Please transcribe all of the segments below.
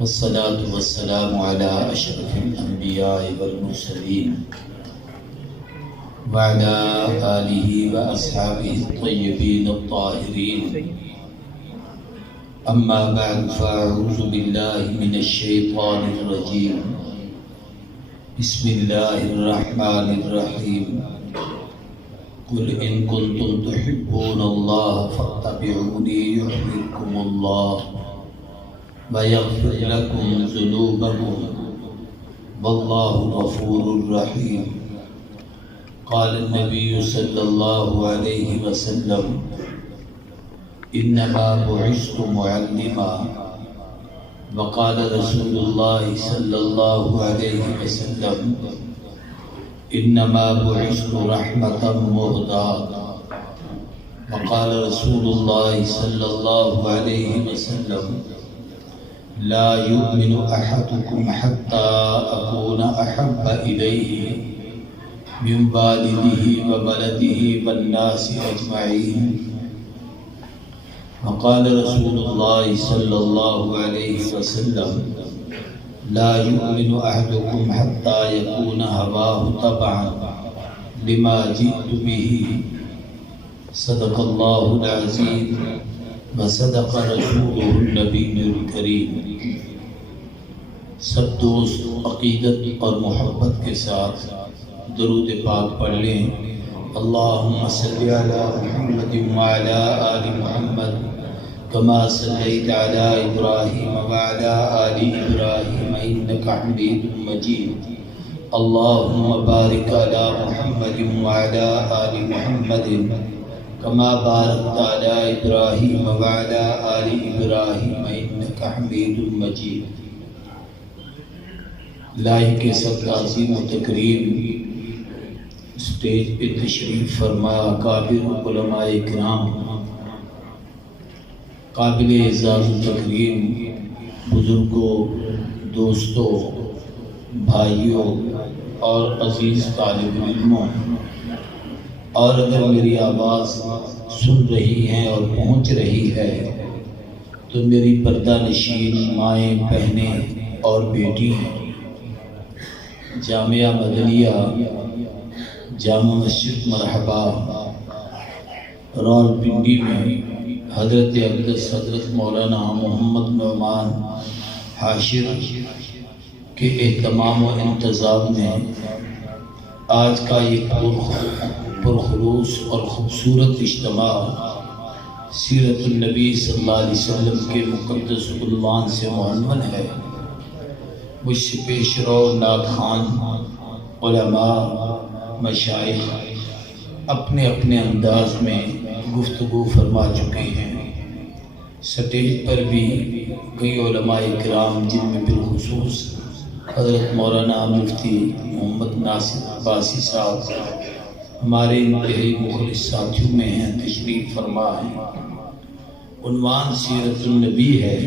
والصلاة والسلام على أشرف الأنبياء والمرسلين وعلى آله وأصحابه الطيبين الطاهرين. أما بعد فأعوذ بالله من الشيطان الرجيم. بسم الله الرحمن الرحيم. قل إن كنتم تحبون الله فاتبعوني يحببكم الله ويغفر لكم ذنوبكم والله غفور رحيم. قال النبي صلى الله عليه وسلم إنما بعثت معلما. وقال رسول الله صلى الله عليه وسلم إنما بعثت رحمة مهداة. وقال رسول الله صلى الله عليه وسلم لا يؤمن أحدكم حتى أكون أحب إليه من والده وولده والناس أجمعين. وقال رسول الله صلى الله عليه وسلم لا يؤمن أحدكم حتى يكون هواه تبعا لما جئت به. صدق الله العظيم وصدق رسوله النبی الکریم. سب دوست عقیدت اور محبت کے ساتھ درود پاک پڑھ لیں. اللہم صلی علی محمد وعلی آل محمد كما صليت على إبراهيم وعلى آل إبراهيم إنك حميد مجيد. اللهم بارك على محمد وعلى آل محمد كما باركت على إبراهيم وعلى آل إبراهيم إنك حميد مجيد. لائق صدر عظیم و تکریم اسٹیج پہ تشریف فرما اکابر علماء کرام، قابل اعزاز و تکریم بزرگوں، دوستوں، بھائیوں اور عزیز طالب علموں، اور اگر میری آواز سن رہی ہیں اور پہنچ رہی ہے تو میری پردہ نشین مائیں، بہنیں اور بیٹی جامعہ مدنیہ جامع مسجد مرحبا راولپنڈی میں حضرت اقدس حضرت مولانا محمد نعمان حاشر کے اہتمام و انتظام میں آج کا یہ پرخلوص اور خوبصورت اجتماع سیرت النبی صلی اللہ علیہ وسلم کے مقدس عنوان سے معنون ہے. مجھ سے پیش رو نعت خوان، علماء، مشائخ اپنے اپنے انداز میں گفتگو فرما چکے ہیں. سٹیج پر بھی کئی علماء کرام جن میں بالخصوص حضرت مولانا مفتی محمد ناصر عباسی صاحب ہمارے انتہائی مخلص ساتھیوں میں ہیں، تشریف فرما ہیں. عنوان سیرت النبی ہے.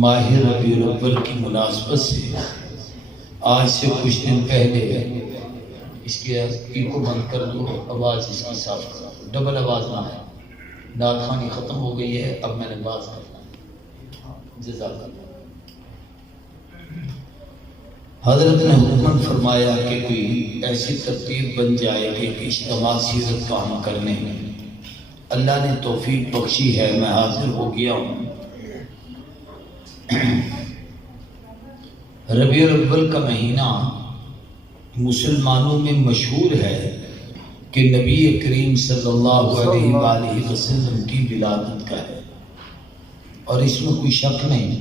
ماہ ربیع الاول کی مناسبت سے آج سے کچھ دن پہلے اس کی کو بند کر دو، آواز اس کی صاف کرا دو، ڈبل آواز نہ ہے. نعت خوانی ختم ہو گئی ہے، اب میں نے باز کرنا ہے. جزاک اللہ. حضرت نے حکم فرمایا کہ کوئی ایسی ترتیب بن جائے کہ اجتماع سیرت کا ہم کرنے میں اللہ نے توفیق بخشی ہے. میں حاضر ہو گیا ہوں. ربیع الاول کا مہینہ مسلمانوں میں مشہور ہے کہ نبی کریم صلی اللہ علیہ وآلہ وسلم کی ولادت کا ہے، اور اس میں کوئی شک نہیں.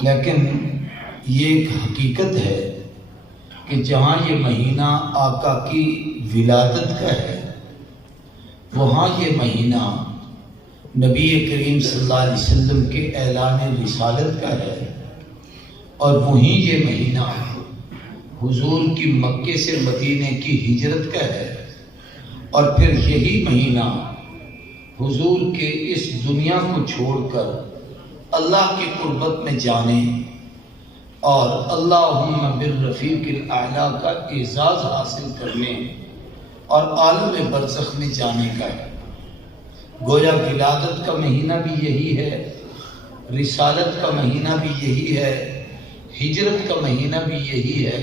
لیکن یہ ایک حقیقت ہے کہ جہاں یہ مہینہ آقا کی ولادت کا ہے، وہاں یہ مہینہ نبی کریم صلی اللہ علیہ وسلم کے اعلان رسالت کا ہے، اور وہیں یہ مہینہ حضور کی مکے سے مدینے کی ہجرت کا ہے، اور پھر یہی مہینہ حضور کے اس دنیا کو چھوڑ کر اللہ کی قربت میں جانے اور اللہم بالرفیق الاعلیٰ کا اعزاز حاصل کرنے اور عالم برزخ میں جانے کا ہے. گویا ولادت کا مہینہ بھی یہی ہے رسالت کا مہینہ بھی یہی ہے، ہجرت کا مہینہ بھی یہی ہے،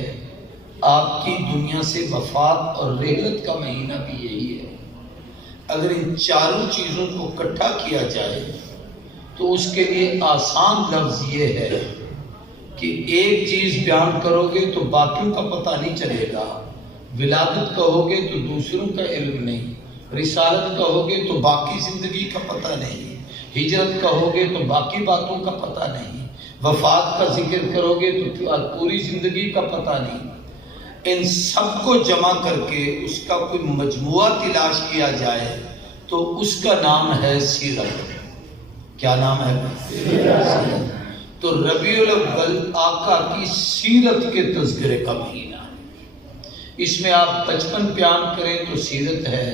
آپ کی دنیا سے وفات اور رحلت کا مہینہ بھی یہی ہے۔ اگر ان چاروں چیزوں کو اکٹھا کیا جائے تو اس کے لیے آسان لفظ یہ ہے کہ ایک چیز بیان کرو گے تو باقیوں کا پتہ نہیں چلے گا، ولادت کہو گے تو دوسروں کا علم نہیں، رسالت کہو گے تو باقی زندگی کا پتہ نہیں، ہجرت کہو گے تو باقی باتوں کا پتہ نہیں، وفات کا ذکر کرو گے تو پوری زندگی کا پتہ نہیں۔ ان سب کو جمع کر کے اس کا کوئی مجموعہ تلاش کیا جائے تو اس کا نام ہے سیرت۔ کیا نام ہے؟ سیرت۔ تو ربیع الاول آقا کی سیرت کے تذکرے کا مہینہ ہے۔ اس میں آپ بچپن بیان کریں تو سیرت ہے،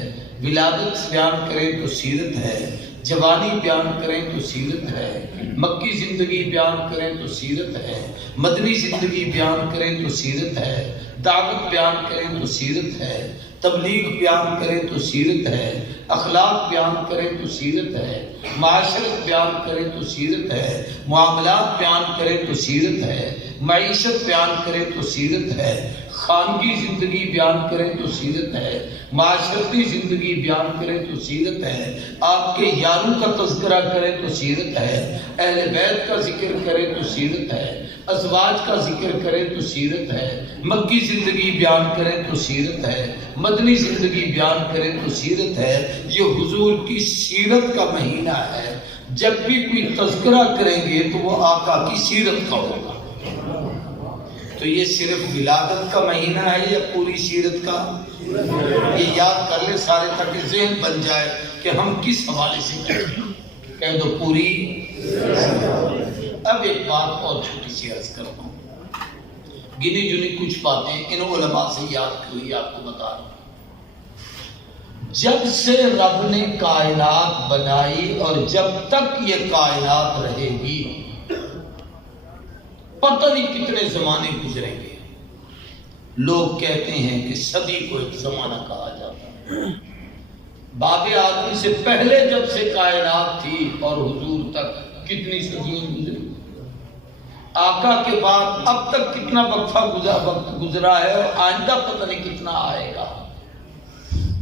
ولادت بیان کریں تو سیرت ہے، جوانی بیان کریں تو سیرت ہے، مکی زندگی بیان کریں تو سیرت ہے، مدنی زندگی بیان کریں تو سیرت ہے، دعوت بیان کریں تو سیرت ہے، تبلیغ بیان کریں تو سیرت ہے، اخلاق بیان کریں تو سیرت ہے، معاشرت بیان کریں تو سیرت ہے، معاملات بیان کریں تو سیرت ہے، معیشت بیان کریں تو سیرت ہے، خانگی زندگی بیان کریں تو سیرت ہے، معاشرتی زندگی بیان کریں تو سیرت ہے، آپ کے یاروں کا تذکرہ کریں تو سیرت ہے، اہل بیت کا ذکر کریں تو سیرت ہے، ازواج کا ذکر کریں تو سیرت ہے، مکی زندگی بیان کریں تو سیرت ہے، مدنی زندگی بیان کریں تو سیرت ہے۔ یہ حضور کی سیرت کا مہینہ ہے۔ جب بھی کوئی تذکرہ کریں گے تو وہ آقا کی سیرت کا ہوگا۔ تو یہ صرف ولادت کا مہینہ ہے یا پوری سیرت کا؟ یہ یاد کر لیں سارے تاکہ ذہن بن جائے کہ ہم کس حوالے سے کریں۔ کہہ دو پوری۔ اب ایک بات اور چھوٹی سی عرض کرتا ہوں، گنی جنی کچھ باتیں ان علماء سے یاد کر لی، آپ کو بتا رہا ہوں۔ جب سے رب نے کائنات بنائی اور جب تک یہ کائنات رہے گی، پتہ نہیں کتنے زمانے گزریں گے۔ لوگ کہتے ہیں کہ صدی کو ایک زمانہ کہا جاتا ہے۔ باب آدم سے پہلے جب سے کائنات تھی اور حضور تک کتنی صدیاں گزری، آقا کے بعد اب تک کتنا وقفہ گزرا ہے اور آئندہ پتہ نہیں کتنا آئے گا۔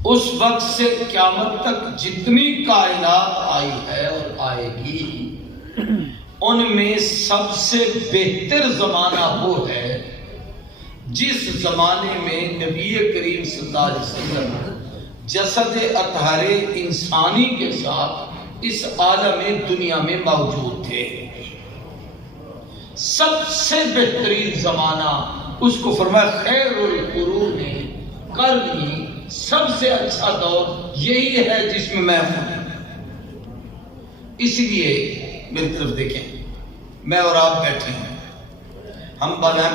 اس وقت سے قیامت تک جتنی کائنات آئی ہے اور آئے گی، ان میں سب سے بہتر زمانہ وہ ہے جس زمانے میں نبی کریم صلی اللہ علیہ وسلم جسد اطہر انسانی کے ساتھ اس عالم دنیا میں موجود تھے۔ سب سے بہترین زمانہ اس کو فرمایا خیر القرون قرنی، سب سے اچھا دور یہی ہے جس میں میں ہوں۔ اس لیے میری طرف دیکھیں، میں اور آپ بیٹھے ہیں،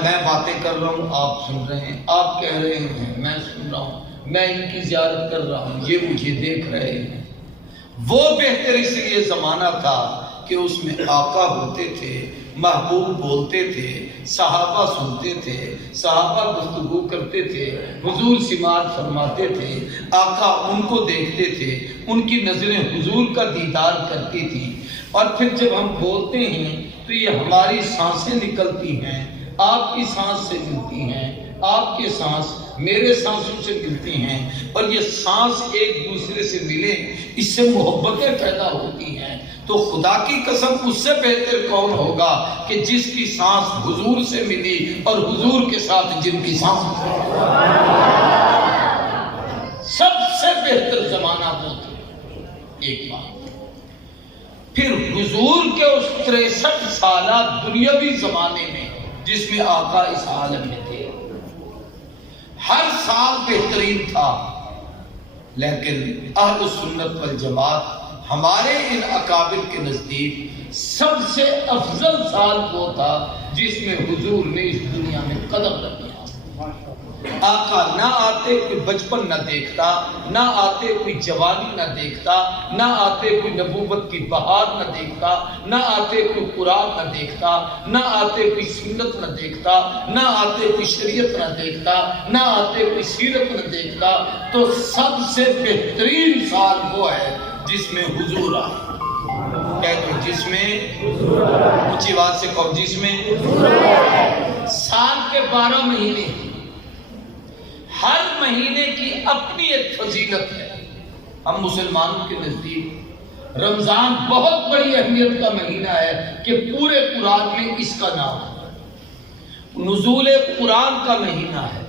میں باتیں کر رہا ہوں، آپ سن رہے ہیں، آپ کہہ رہے ہیں، میں سن رہا ہوں، میں ان کی زیارت کر رہا ہوں، یہ مجھے دیکھ رہے ہیں۔ وہ بہتر اس لیے زمانہ تھا کہ اس میں آقا ہوتے تھے، محبوب بولتے تھے، صحابہ سنتے تھے، صحابہ گفتگو کرتے تھے، حضور سماعت فرماتے تھے، آقا ان کو دیکھتے تھے، ان کی نظریں حضور کا دیدار کرتی تھی۔ اور پھر جب ہم بولتے ہیں تو یہ ہماری سانسیں نکلتی ہیں، آپ کی سانس سے ملتی ہیں، آپ کے سانس میرے سانسوں سے ملتی ہیں، اور یہ سانس ایک دوسرے سے ملے، اس سے محبتیں پیدا ہوتی ہیں۔ تو خدا کی قسم اس سے بہتر کون ہوگا کہ جس کی سانس حضور سے ملی اور حضور کے ساتھ جن کی سانس سب سے بہتر زمانہ وہ تھا۔ ایک بات، پھر حضور کے اس 63 سالہ دنیاوی زمانے میں جس میں آقا اس عالم میں تھے، ہر سال بہترین تھا، لیکن اہل سنت والجماعت ہمارے ان اکابر کے نزدیک سب سے افضل سال وہ تھا جس میں حضور نے اس دنیا میں قدم رکھا۔ آقا نہ آتے کوئی بچپن نہ دیکھتا، نہ آتے کوئی جوانی نہ دیکھتا، نہ آتے کوئی نبوت کی بہار نہ دیکھتا، نہ آتے کوئی قرآن نہ دیکھتا، نہ آتے کوئی سنت نہ دیکھتا، نہ آتے کوئی شریعت نہ دیکھتا، نہ آتے کوئی سیرت نہ دیکھتا۔ تو سب سے بہترین سال وہ ہے جس میں حضور آئے۔ کہہ دو جس میں اونچی آواز سے کہو جس میں سال کے 12 مہینے ہر مہینے کی اپنی ایک فضیلت ہے. ہم مسلمانوں کے نزدیک رمضان بہت بڑی اہمیت کا مہینہ ہے کہ پورے قرآن میں اس کا نام ہے. نزول قرآن کا مہینہ ہے،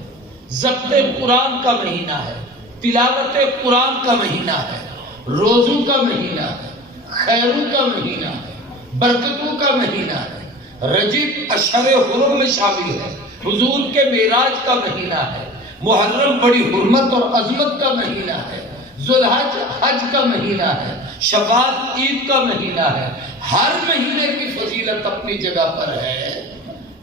ضبط قرآن کا مہینہ ہے، تلاوت قرآن کا مہینہ ہے، روزوں کا مہینہ ہے، خیروں کا مہینہ ہے، برکتوں کا مہینہ ہے. رجب اشہر حرم میں شامل ہے. حضور کے معراج کا مہینہ ہے. محرم بڑی حرمت اور عظمت کا مہینہ ہے. ذوالحج حج کا مہینہ ہے. شوال عید کا مہینہ ہے. ہر مہینے کی فضیلت اپنی جگہ پر ہے،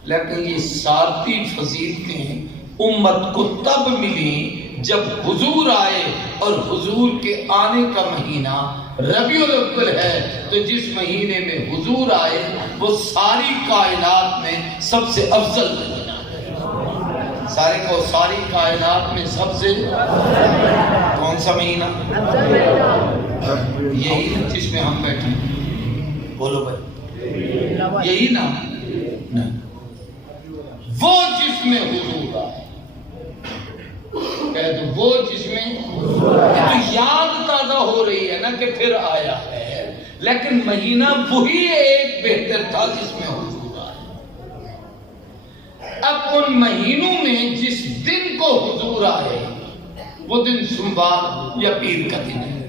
لیکن یہ ساری فضیلتیں امت کو تب ملی جب حضور آئے، اور حضور کے آنے کا مہینہ ربیع الاول ہے. تو جس مہینے میں حضور آئے وہ ساری کائنات میں سب سے افضل مہینہ ہے. سارے کو ساری کائنات میں سب سے کون سا مہینہ؟ یہی نا جس میں ہم بیٹھے. بولو بھائی یہی نا؟ وہ جس میں حضور آئے. کہہ دو وہ جس میں تو یاد تازہ ہو رہی ہے نا کہ پھر آیا ہے، لیکن مہینہ وہی ایک بہتر تھا جس میں حضور آئے. اب ان مہینوں میں جس دن کو حضور آئے وہ دن سوموار یا پیر کا دن ہے.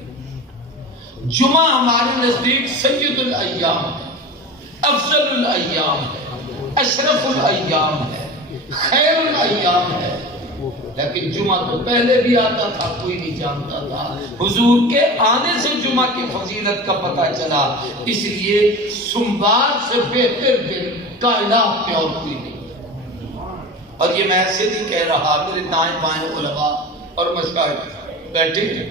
جمعہ ہمارے نزدیک سید الایام ہے، افضل الایام ہے، اشرف الایام ہے، خیر الایام ہے. لیکن جمعہ تو پہلے بھی آتا تھا، کوئی نہیں جانتا تھا. حضور کے آنے سے جمعہ کی فضیلت کا پتہ چلا. اس لیے سوموار سے بہتر دن کائنات میں اور کوئی نہیں. اور یہ میں ایسے نہیں کہہ رہا، میرے دائیں بائیں علماء اور مشائخ بیٹھے ہیں.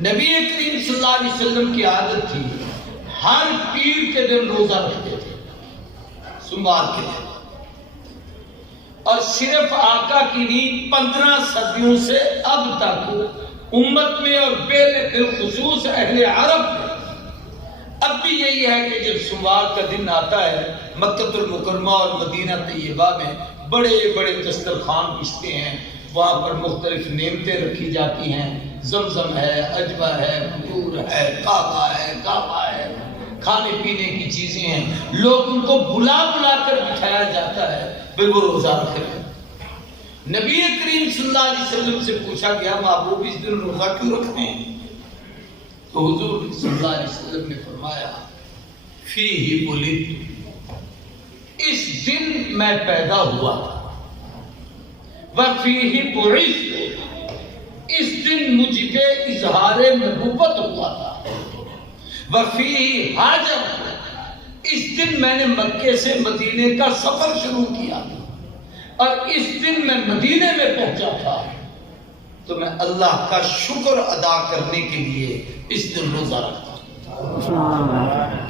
نبی کریم صلی اللہ علیہ وسلم کی عادت تھی ہر پیر کے دن روزہ رکھتے تھے، سوموار کے دن. اور صرف آقا کی نہیں 15 صدیوں سے اب تک امت میں اور بالخصوص اہل عرب میں اب بھی یہی ہے کہ جب سوموار کا دن آتا ہے مکہ المکرمہ اور مدینہ طیبہ میں بڑے بڑے دسترخوان بچھتے ہیں. وہاں پر مختلف نعمتیں رکھی جاتی ہیں. زمزم ہے، عجوہ ہے، کھجور ہے، کعبہ ہے، کھانے پینے کی چیزیں ہیں. لوگ ان کو بلا بلا کر بٹھایا جاتا ہے پھر وہ روزہ رکھ رہے ہیں. نبی کریم صلی اللہ علیہ وسلم سے پوچھا گیا محبوب اس دن روزہ کیوں رکھتے ہیں؟ تو حضور صلی اللہ علیہ وسلم نے فرمایا فیہ ولدت، اس دن میں پیدا ہوا تھا. وفیہ بعثت، اس دن مجھ پہ اظہار نبوت ہوا تھا. وفیہ ہاجرت، اس دن میں نے مکے سے مدینے کا سفر شروع کیا اور اس دن میں مدینے میں پہنچا تھا. تو میں اللہ کا شکر ادا کرنے کے لیے اس دن روزہ رکھتا ہوں.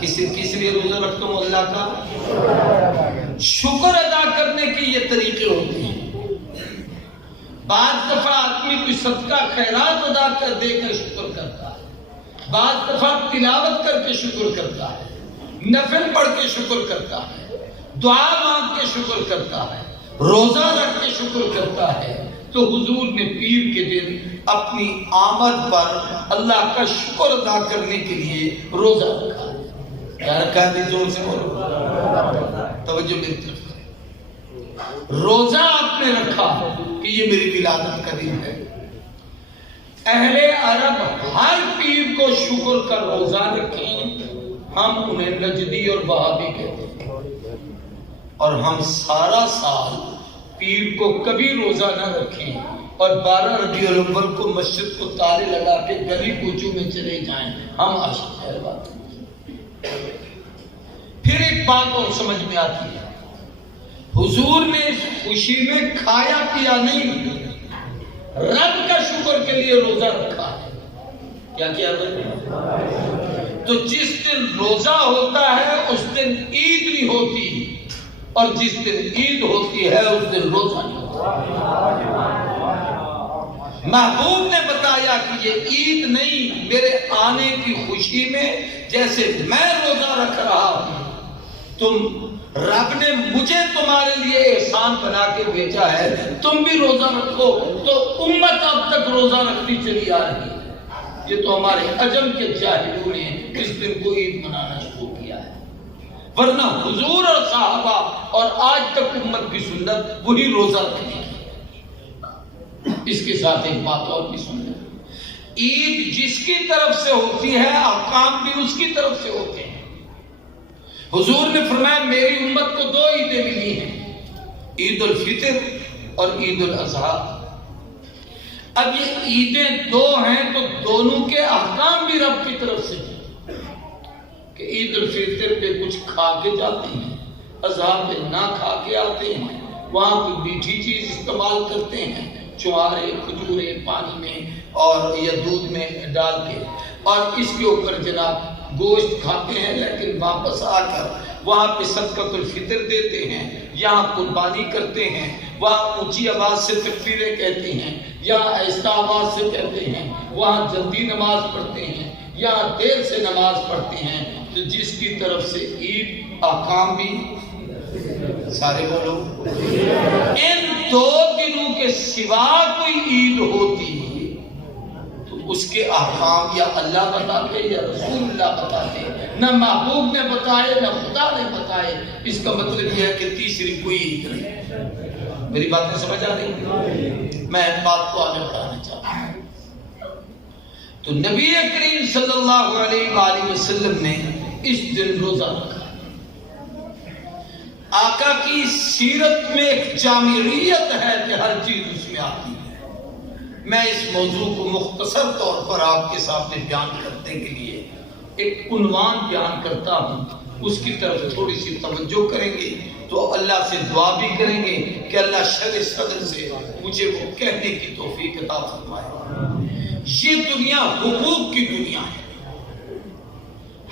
کس لیے روزہ رکھتا ہوں؟ اللہ کا شکر ادا کرنے کے یہ طریقے ہوتے ہیں. بعض دفعہ آدمی کوئی صدقہ خیرات ادا کر دے کر شکر کرتا ہے، بعض دفعہ تلاوت کر کے شکر کرتا ہے، نفل پڑھ کے شکر کرتا ہے، دعا مانگ کے شکر کرتا ہے، روزہ رکھ کے شکر کرتا ہے. تو حضور نے پیر کے دن اپنی آمد پر اللہ کا شکر ادا کرنے کے لیے روزہ رکھا. کیا رکھا ہے؟ زور سے بولو، توجہ میری طرف. روزہ آپ نے رکھا کہ یہ میری ولادت کا دن ہے. اہل عرب ہر پیر کو شکر کا روزہ رکھیں، ہم انہیں نجدی اور وہابی کہتے ہیں. اور ہم سارا سال پیر کو کبھی روزہ نہ رکھیں اور 12 ربیع الاول کو مسجد کو تالے لگا کے گلی کوچوں میں چلے جائیں، ہم عاشق ہے. بات پھر ایک بات اور سمجھ میں آتی ہے، حضور نے اس خوشی میں کھایا پیا نہیں، رب کا شکر کے لیے روزہ رکھا ہے. کیا کیا ہے؟ تو جس دن روزہ ہوتا ہے اس دن عید نہیں ہوتی، اور جس دن عید ہوتی ہے اس دن روزہ نہیں ہوتا. محبوب نے بتایا کہ یہ عید نہیں، میرے آنے کی خوشی میں جیسے میں روزہ رکھ رہا ہوں، رب نے مجھے تمہارے لیے احسان بنا کے بھیجا ہے، تم بھی روزہ رکھو۔ تو امت اب تک روزہ رکھتی چلی آ رہی ہے۔ یہ تو ہمارے عجم کے جاہلوں نے اس دن کو عید منانا شروع کیا ہے، ورنہ حضور اور صحابہ اور آج تک امت کی سنت وہی روزہ رکھنے کی۔ اس کے ساتھ ایک بات اور بھی سن لیں، عید جس کی طرف سے ہوتی ہے احکام بھی اس کی طرف سے ہوتے ہیں۔ حضور نے فرمایا میری امت کو 2 عیدیں ملی ہیں، عید الفطر اور عید الاضحیٰ۔ اب یہ عیدیں 2 ہیں تو دونوں کے احکام بھی رب کی طرف سے ہیں کہ عید الفطر پہ کچھ کھا کے جاتے ہیں، اضحیٰ پہ نہ کھا کے آتے ہیں، وہاں کوئی میٹھی چیز استعمال کرتے ہیں، چوارے کھجورے پانی میں اور یا دودھ میں ڈال کے، اور اس کے اوپر جناب گوشت کھاتے ہیں، لیکن واپس آ کر وہاں پہ صدقۃ الفطر دیتے ہیں، یہاں قربانی کرتے ہیں، وہاں اونچی آواز سے تکبیریں کہتے ہیں، یہاں آہستہ آواز سے کہتے ہیں، وہاں جلدی نماز پڑھتے ہیں، یہاں دیر سے نماز پڑھتے ہیں۔ تو جس کی طرف سے عید احکام بھی سارے بولو، ان 2 دنوں کے سوا کوئی عید ہوتی تو اس کے احکام یا اللہ بتاتے یا رسول اللہ بتاتے، نہ محبوب نے بتائے نہ خدا نے بتائے۔ اس کا مطلب یہ ہے کہ تیسری کوئی عید نہیں۔ میری باتیں سمجھ آ رہی؟ میں بات کو آگے بڑھانا چاہتا ہوں۔ تو نبی کریم صلی اللہ علیہ وآلہ وسلم نے اس دن روزہ رکھا۔ آقا کی سیرت میں ایک جامعیت ہے کہ ہر چیز اس میں آتی ہے۔ میں اس موضوع کو مختصر طور پر آپ کے سامنے بیان کرنے کے لیے ایک عنوان بیان کرتا ہوں، اس کی طرف تھوڑی سی توجہ کریں گے تو اللہ سے دعا بھی کریں گے کہ اللہ شر صدر سے مجھے وہ کہنے کی توفیق عطا فرمائے۔ یہ دنیا حقوق کی دنیا ہے،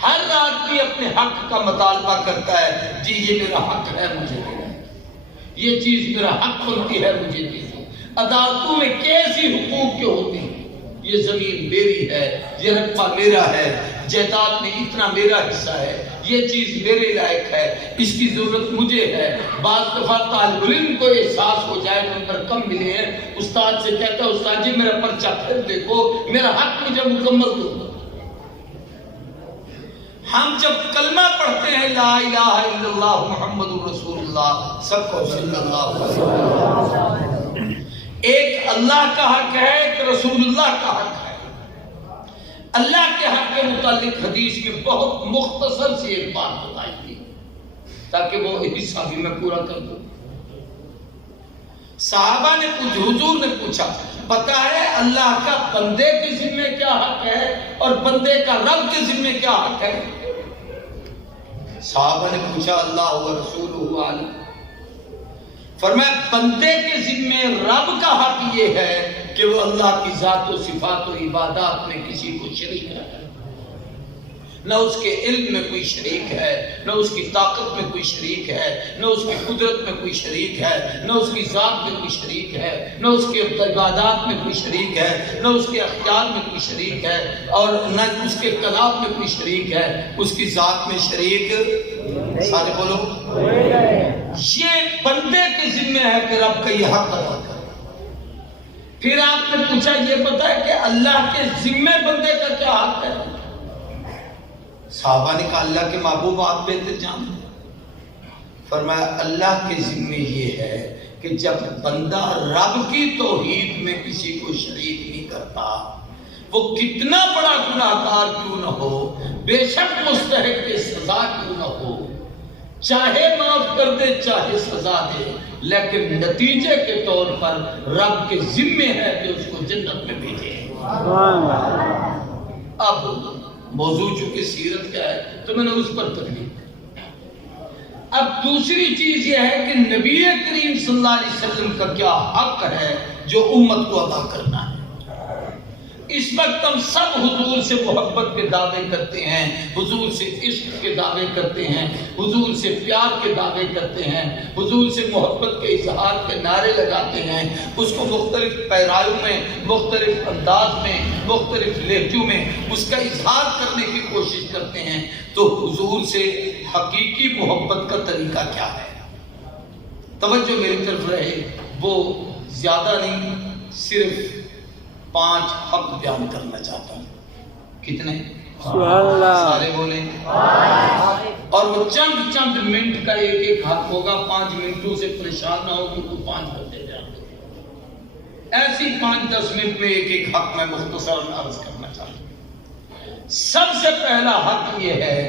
ہر آدمی اپنے حق کا مطالبہ کرتا ہے، جی یہ میرا حق ہے مجھے دینا، یہ چیز میرا حق بنتی ہے مجھے دینا۔ عدالتوں میں کیسی حقوق کے ہوتے ہیں، یہ زمین میری ہے، یہ رقبہ میرا ہے، جائیداد میں اتنا میرا حصہ ہے، یہ چیز میرے لائق ہے، اس کی ضرورت مجھے ہے۔ بعض دفعہ طالب علم کو احساس ہو جائے نمبر کم ملے ہیں، استاد سے کہتا ہے استاد جی میرا پرچہ پھر دیکھو، میرا حق مجھے مکمل دو۔ ہم جب کلمہ پڑھتے ہیں لا الہ الا اللہ محمد رسول اللہ، سب کو صلی اللہ علیہ وسلم، ایک اللہ کا حق ہے، ایک رسول اللہ کا حق ہے۔ اللہ کے حق کے متعلق حدیث میں بہت مختصر سی ایک بات بتائی گئی تاکہ وہ حصہ بھی میں پورا کر دوں۔ صحابہ نے حضور نے پوچھا پتا ہے اللہ کا بندے کے ذمہ کیا حق ہے اور بندے کا رب کے ذمہ کیا حق ہے؟ صحابہ نے پوچھا اللہ و رسولہ عالم۔ فرمایا بندے کے ذمہ رب کا حق یہ ہے کہ وہ اللہ کی ذات و صفات و عبادات میں کسی کو شریک نہ کرے، نہ اس کے علم میں کوئی شریک ہے، نہ اس کی طاقت میں کوئی شریک ہے، نہ اس کی قدرت میں کوئی شریک ہے، نہ اس کی ذات میں کوئی شریک ہے، نہ اس کے عبادات میں کوئی شریک ہے، نہ اس کے اختیار میں کوئی شریک ہے، اور نہ اس کے کلام میں کوئی شریک ہے، اس کی ذات میں شریک سارے بولو۔ یہ بندے کے ذمہ ہے کہ رب کا یہ حق ادا کرے۔ پھر آپ نے پوچھا یہ پتہ ہے کہ اللہ کے ذمہ بندے کا کیا حق ہے؟ صحابہ نے کہا اللہ کے محبوب آپ بہتر جانتے ہیں۔ فرمایا اللہ کے ذمہ یہ ہے کہ جب بندہ رب کی توحید میں کسی کو شریک نہیں کرتا، وہ کتنا بڑا گناہگار کیوں نہ ہو، بے شک مستحق سزا کیوں نہ ہو، چاہے معاف کر دے چاہے سزا دے، لیکن نتیجے کے طور پر رب کے ذمہ ہے کہ اس کو جنت میں بھیجے۔ اب موضوع چونکہ سیرت کا ہے تو میں نے اس پر تکلیف۔ اب دوسری چیز یہ ہے کہ نبی کریم صلی اللہ علیہ وسلم کا کیا حق ہے جو امت کو ادا کرنا ہے۔ اس وقت ہم سب حضور سے محبت کے دعوے کرتے ہیں، حضور سے عشق کے دعوے کرتے ہیں، حضور سے پیار کے دعوے کرتے ہیں، حضور سے محبت کے اظہار کے نعرے لگاتے ہیں، اس کو مختلف پیرایوں میں، مختلف انداز میں، مختلف لہجوں میں اس کا اظہار کرنے کی کوشش کرتے ہیں۔ تو حضور سے حقیقی محبت کا طریقہ کیا ہے؟ توجہ میری طرف رہے، وہ زیادہ نہیں، صرف 5 حق بیان کرنا چاہتا ہوں۔ کتنے؟ سارے بولیں۔ اور وہ چند منٹ کا ایک حق ہوگا، 5 منٹوں سے پریشان نہ ہو کیونکہ 5 بندے جاتے ہیں، ایسی 5-10 منٹ میں ایک حق میں مختصر عرض کرنا چاہتا ہوں۔ سب سے پہلا حق یہ ہے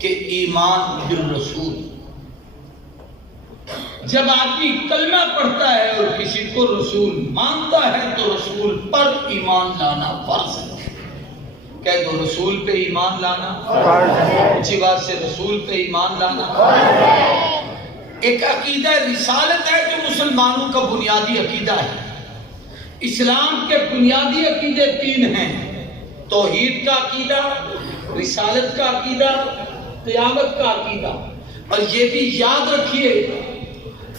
کہ ایمان بالرسول۔ جب آدمی کلمہ پڑھتا ہے اور کسی کو رسول مانتا ہے تو رسول پر ایمان لانا فرض ہے۔ کہہ دو رسول پہ ایمان لانا اچھی بات سے، رسول پہ ایمان لانا۔ ایک عقیدہ رسالت ہے جو مسلمانوں کا بنیادی عقیدہ ہے۔ اسلام کے بنیادی عقیدے 3 ہیں: توحید کا عقیدہ، رسالت کا عقیدہ، قیامت کا عقیدہ۔ اور یہ بھی یاد رکھیے،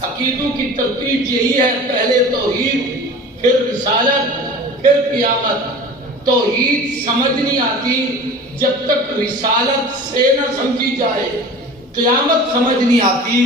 عقیدوں کی ترتیب یہی ہے: پہلے توحید، پھر رسالت، پھر قیامت۔ توحید سمجھ نہیں آتی جب تک رسالت سے نہ سمجھی جائے، قیامت سمجھ نہیں آتی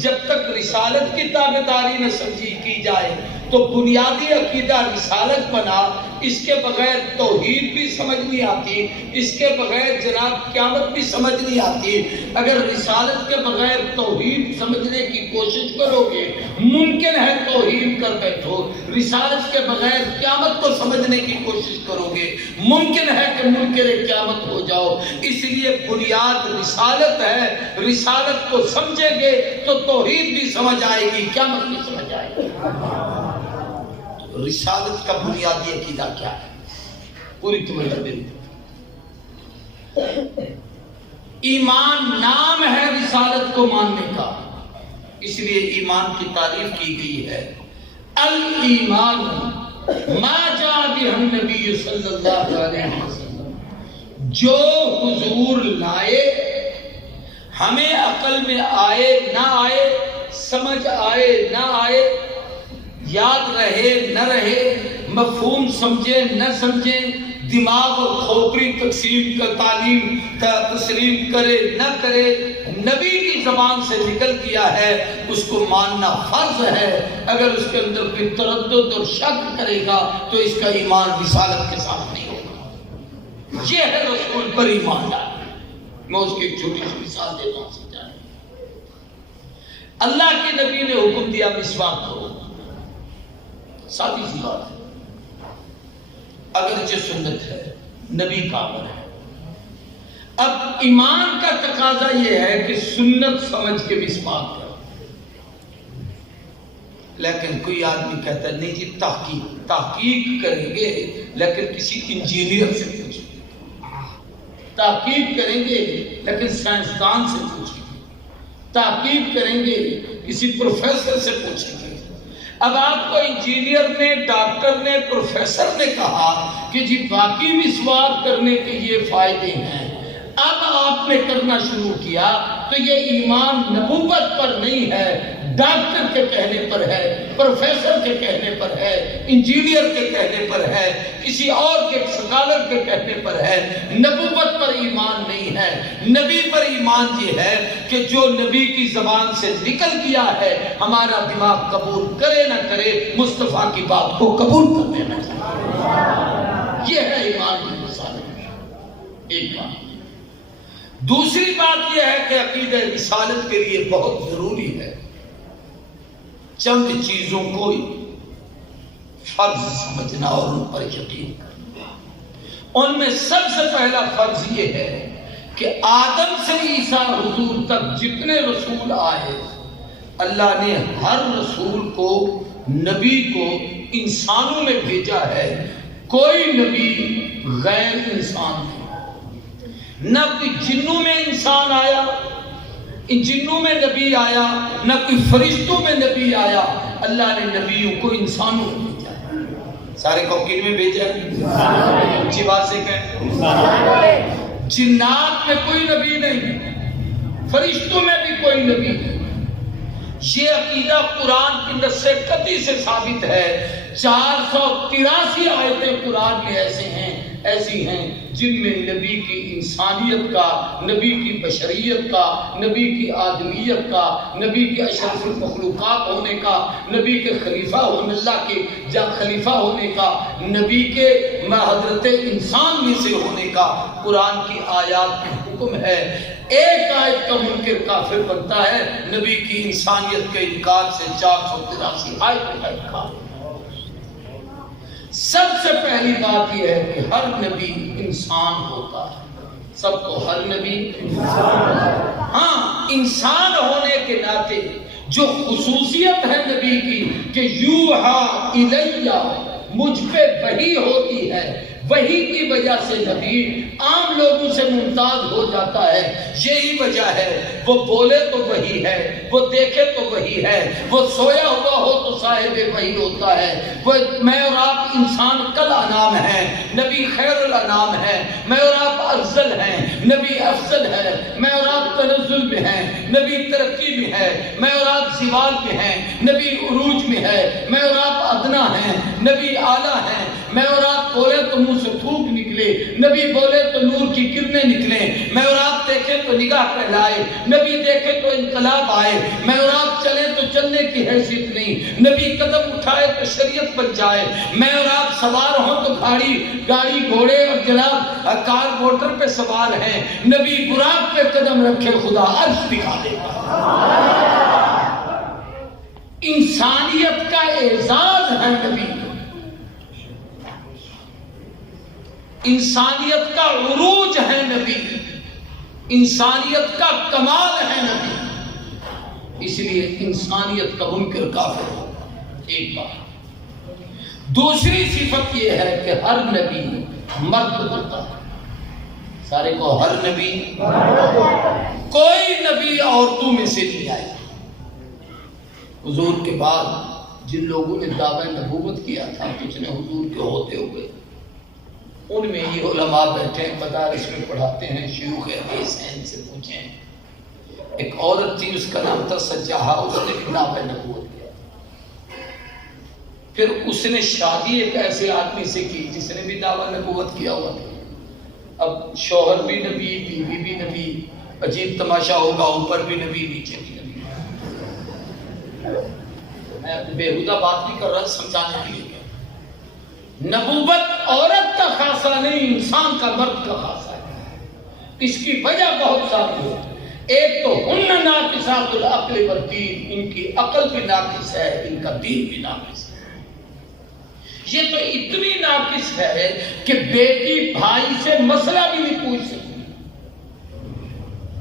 جب تک رسالت کی تابعداری نہ سمجھی کی جائے۔ تو بنیادی عقیدہ رسالت بنا، اس کے بغیر توحید بھی سمجھ نہیں آتی، اس کے بغیر جناب قیامت بھی سمجھ نہیں آتی۔ اگر رسالت کے بغیر توحید سمجھنے کی کوشش کرو گے، ممکن ہے توحید کر بیٹھو۔ رسالت کے بغیر قیامت کو سمجھنے کی کوشش کرو گے، ممکن ہے کہ منکر قیامت ہو جاؤ۔ اس لیے بنیاد رسالت ہے، رسالت کو سمجھیں گے تو توحید بھی سمجھ آئے گی، قیامت بھی سمجھ آئے گی۔ رسالت کا بنیادی عقیدہ کیا ہے؟ پوری توجہ دیں۔ ایمان نام ہے رسالت کو ماننے کا، اس لیے ایمان کی تعریف کی گئی ہے: الایمان ما جاء بہ النبی صلی اللہ علیہ وسلم۔ جو حضور لائے، ہمیں عقل میں آئے نہ آئے، سمجھ آئے نہ آئے، یاد رہے نہ رہے، مفہوم سمجھے نہ سمجھے، دماغ اور کھوپڑی تقسیم کا تعلیم تسلیم کرے نہ کرے، نبی کی زبان سے نکل گیا ہے، اس کو ماننا فرض ہے۔ اگر اس کے اندر کوئی تردد اور شک کرے گا تو اس کا ایمان رسالت کے ساتھ نہیں ہوگا۔ یہ ہے رسول پر ایمان لانا۔ میں اس کی ایک چھوٹی سی مثال دیتا ہوں سمجھانے۔ اللہ کے نبی نے حکم دیا مسواک کرو، سادی سی بات ہے، اگرچہ سنت ہے، نبی کا امر ہے۔ اب ایمان کا تقاضا یہ ہے کہ سنت سمجھ کے مسواک کرو، لیکن کوئی آدمی کہتا ہے نہیں جی تحقیق کریں گے، لیکن کسی انجینئر سے پوچھیں گے، تحقیق کریں گے لیکن سائنسدان سے پوچھیں گے، تحقیق کریں گے کسی پروفیسر سے پوچھیں گے۔ اب آپ کو انجینئر نے، ڈاکٹر نے، پروفیسر نے کہا کہ جی باقی مسواک کرنے کے یہ فائدے ہیں، اب آپ نے کرنا شروع کیا تو یہ ایمان نبوت پر نہیں ہے، ڈاکٹر کے کہنے پر ہے، پروفیسر کے کہنے پر ہے، انجینئر کے کہنے پر ہے، کسی اور کے سکالر کے کہنے پر ہے، نبوت پر ایمان نہیں ہے۔ نبی پر ایمان یہ ہے کہ جو نبی کی زبان سے نکل گیا ہے، ہمارا دماغ قبول کرے نہ کرے، مصطفیٰ کی بات کو قبول کر لینا چاہیے۔ یہ ہے ایمان کی رسالت۔ ایک بات۔ دوسری بات یہ ہے کہ عقیدہ رسالت کے لیے بہت ضروری ہے چند چیزوں کو فرض سمجھنا اور ان پر یقین کرنا۔ ان میں سب سے پہلا فرض یہ ہے کہ آدم سے عیسیٰ حضور تک جتنے رسول آئے، اللہ نے ہر رسول کو، نبی کو انسانوں میں بھیجا ہے۔ کوئی نبی غیر انسان نہیں، نہ کوئی جنوں میں انسان آیا، ان جنوں میں نبی آیا، نہ کوئی فرشتوں میں نبی آیا۔ اللہ نے نبیوں کو انسانوں میں بھیجا ہے۔ سارے کو کن میں بھیجا ہے؟ اچھی بات سے کہیں جنات میں کوئی نبی نہیں، فرشتوں میں بھی کوئی نبی نہیں۔ یہ عقیدہ قرآن کی نص قطعی سے ثابت ہے۔ 483 آیتیں قرآن میں ایسی ہیں جن میں نبی کی انسانیت کا، نبی کی بشریت کا، نبی کی آدمیت کا، نبی کے اشرف المخلوقات ہونے کا، نبی کے خلیفہ ہونے، اللہ کے خلیفہ ہونے کا، نبی کے حضرت انسان میں سے ہونے کا قرآن کی آیات میں حکم ہے۔ ایک آیت کا منکر کافر بنتا ہے، نبی کی انسانیت کے انکار سے 483 آیت کا انکار۔ سب سے پہلی بات یہ ہے کہ ہر نبی انسان ہوتا ہے، سب کو ہر نبی ہاں انسان ہونے کے ناطے جو خصوصیت ہے نبی کی کہ یوحا الیہ، مجھ پہ وحی ہوتی ہے، وحی کی وجہ سے نبی عام لوگوں سے ممتاز ہو جاتا ہے۔ یہی وجہ ہے وہ بولے تو وحی ہے، وہ دیکھے تو وحی ہے، وہ سویا ہوا ہو تو صاحب وحی ہوتا ہے۔ وہ میں اور آپ انسان کل انام ہیں، نبی خیر الانام ہے۔ میں اور آپ افضل ہیں، نبی افضل ہے۔ میں اور آپ تنزل میں ہیں، نبی ترقی میں ہے۔ میں اور آپ زوال میں ہیں، نبی عروج میں ہے۔ میں اور آپ ادنا ہیں، نبی اعلیٰ ہیں۔ میں اور آپ بولے تو منہ سے تھوک نکلے، نبی بولے تو نور کی کرنیں نکلیں۔ میں اور آپ دیکھیں تو نگاہ پہلائے، نبی دیکھے تو انقلاب آئے۔ میں اور آپ چلیں تو چلنے کی حیثیت نہیں، نبی قدم اٹھائے تو شریعت بن جائے۔ میں اور آپ سوار ہوں تو گاڑی گھوڑے اور جناب کار موٹر پہ سوار ہیں، نبی براق پہ قدم رکھے خدا عرش دکھا دے گا۔ انسانیت کا اعزاز ہے نبی، انسانیت کا عروج ہے نبی، انسانیت کا کمال ہے نبی۔ اس لیے انسانیت کا منکر کافر ہو، ایک بات۔ دوسری صفت یہ ہے کہ ہر نبی مرد ہوتا ہے، سارے کو ہر نبی، کوئی نبی عورتوں میں سے نہیں آیا۔ حضور کے بعد جن لوگوں نے دعوی نبوت کیا تھا، کچھ نے حضور کے ہوتے ہوئے، ان میں یہ علماء بیٹھے ہیں، مدارس میں پڑھاتے ہیں، شیوخ حدیث ہیں، ان سے پوچھیں۔ ایک عورت تھی، اس کا نام تھا سجاہا، اس نے بھی دعوی نبوت کیا۔ پھر اس نے شادی ایک ایسے آدمی سے کی جس نے بھی دعوی نبوت کیا ہوا تھا۔ اب شوہر بھی نبی، بیوی بھی نبی، عجیب تماشا ہوگا، اوپر بھی نبی، نیچے بھی نبی۔ میں بےہودہ بات نہیں کر رہا، سمجھانے کے لیے۔ نبوت عورت کا خاصہ نہیں، انسان کا، مرد کا خاصہ ہے۔ اس کی وجہ بہت ساری ہے۔ ایک تو ہن ناقصات العقل والدین، ان کی عقل بھی ناقص ہے، ان کا دین بھی ناقص ہے۔ یہ تو اتنی ناقص ہے کہ بیٹی بھائی سے مسئلہ بھی نہیں پوچھ سکتی،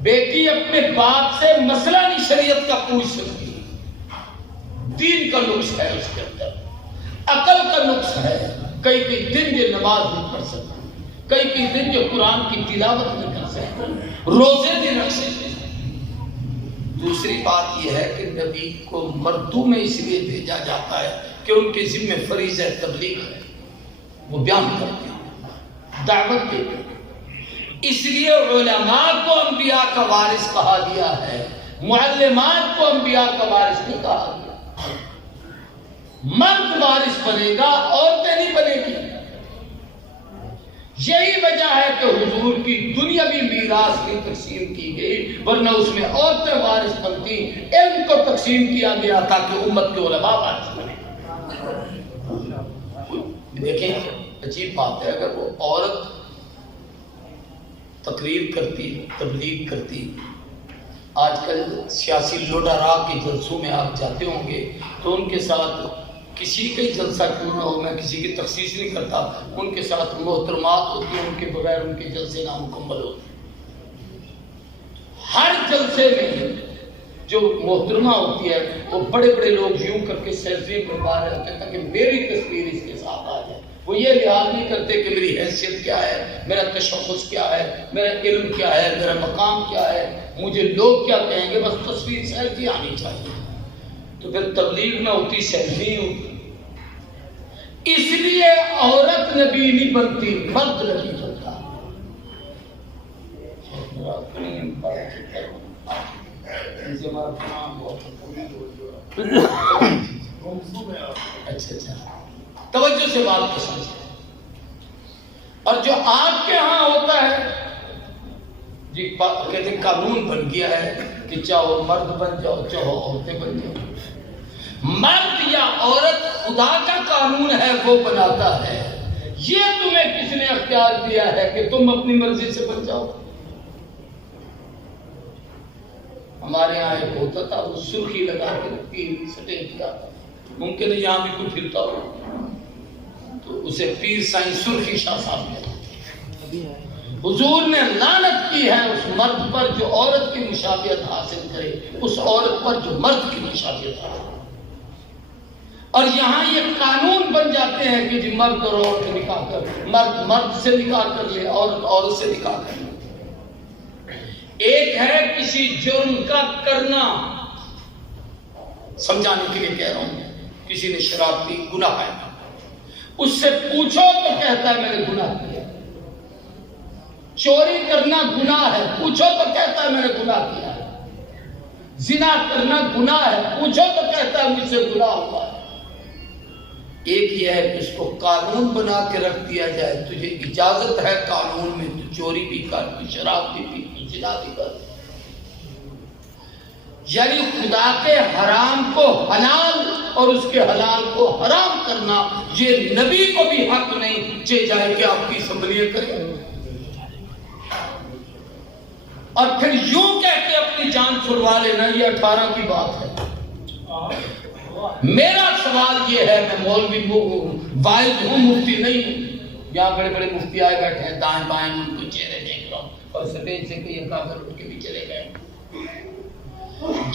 بیٹی اپنے باپ سے مسئلہ نہیں شریعت کا پوچھ سکتی۔ دین کا نقص ہے اس کے اندر، عقل کا نقص ہے۔ کئی دن یہ نماز نہیں پڑھ سکتا، کئی دن یہ قرآن کی تلاوت نہیں کر سکتا، روزے نہیں رکھ سکتے۔ دوسری بات یہ ہے کہ نبی کو مردوں میں اس لیے بھیجا جاتا ہے کہ ان کے ذمہ فریضہ تبلیغ ہے، وہ بیان کرتے ہیں، دعوت دیتے ہیں۔ اس لیے علماء کو انبیاء کا وارث کہا گیا ہے، معلمات کو انبیاء کا وارث نہیں کہا گیا۔ مرد وارث بنے گا، عورتیں نہیں بنے گی۔ یہی وجہ ہے کہ حضور کی دنیاوی میراث کی تقسیم کی گئی، ورنہ اس میں عورتیں وارث بنتی۔ علم کو تقسیم کیا گیا تاکہ امت کے علماء وارث بنے۔ دیکھیں عجیب بات ہے، اگر وہ عورت تقریر کرتی، تبلیغ کرتی، آج کل سیاسی لوڈارا کے جلسوں میں آپ جاتے ہوں گے تو ان کے ساتھ کسی کا جلسہ کیوں نہ ہو، میں کسی کی تخصیص نہیں کرتا، ان کے ساتھ محترمات ہوتی ہیں، ان کے بغیر ان کے جلسے نامکمل ہوتے ہیں۔ ہر جلسے میں جو محترمہ ہوتی ہے وہ بڑے بڑے لوگ یوں کر کے سیلفی بنوا رہے ہوتے ہیں تاکہ میری تصویر اس کے ساتھ آ جائے۔ وہ یہ لحاظ نہیں کرتے کہ میری حیثیت کیا ہے، میرا تشخص کیا ہے، میرا علم کیا ہے، میرا مقام کیا ہے، مجھے لوگ کیا کہیں گے، بس تصویر سیلفی آنی چاہیے۔ تو پھر تبلیغ نہ ہوتی، سیلفی ہوتی۔ اس لیے عورت نبی نہیں بنتی، مرد نبی بنتا۔ اچھا توجہ سے بات کو سمجھیں۔ اور جو آپ کے ہاں ہوتا ہے جی، کہتے ہیں قانون بن گیا ہے کہ چاہو مرد بن جاؤ چاہو عورتیں بن جاؤ۔ مرد یا عورت خدا کا قانون ہے، وہ بناتا ہے، یہ تمہیں کس نے اختیار دیا ہے کہ تم اپنی مرضی سے بن جاؤ؟ ہمارے یہاں ایک ہوتا تھا، وہ سرخی لگا کے پیر سٹیج کا، ممکن ہے یہاں بھی کوئی پھرتا ہو، تو اسے پیر سائیں سرخی شاہ صاحب کہتے ہیں۔ حضور نے لعنت کی ہے اس مرد پر جو عورت کی مشابہت حاصل کرے، اس عورت پر جو مرد کی مشابہت حاصل کرے۔ اور یہاں یہ قانون بن جاتے ہیں کہ جی مرد اور عورت نکاح کر، مرد مرد سے نکاح کر لے، عورت عورت سے نکاح کر لے۔ ایک ہے کسی جرم کا کرنا، سمجھانے کے لیے کہہ رہا ہوں، کسی نے شراب پی، گناہ ہے، اس سے پوچھو تو کہتا ہے میں نے گناہ کیا۔ چوری کرنا گناہ ہے، پوچھو تو کہتا ہے میں نے گناہ کیا ہے۔ زنا کرنا گناہ ہے، پوچھو تو کہتا ہے مجھ سے گناہ ہوا ہے۔ ایک یہ ہے کہ اس کو قانون بنا کے رکھ دیا جائے، تجھے اجازت ہے قانون میں، تو چوری بھی کر، تو شراب بھی پی، تو زنا بھی کر۔ یعنی خدا کے حرام کو حلال اور اس کے حلال کو حرام کرنا، یہ نبی کو بھی حق نہیں چاہے جائے کہ آپ کی اسمبلیاں کریں اور پھر یوں کہہ کے اپنی جان چھڑوا لینا۔ یہ 18 کی بات ہے۔ میرا سوال یہ ہے، میں مولوی واعظ ہوں، مفتی نہیں ہوں، یہاں بڑے بڑے مفتی آئے بیٹھے ہیں، دائیں بائیں ان کو چہرے دیکھ رہا ہوں، اور سٹیج سے کہ یہ کافر اٹھ کے بھی چلے گئے۔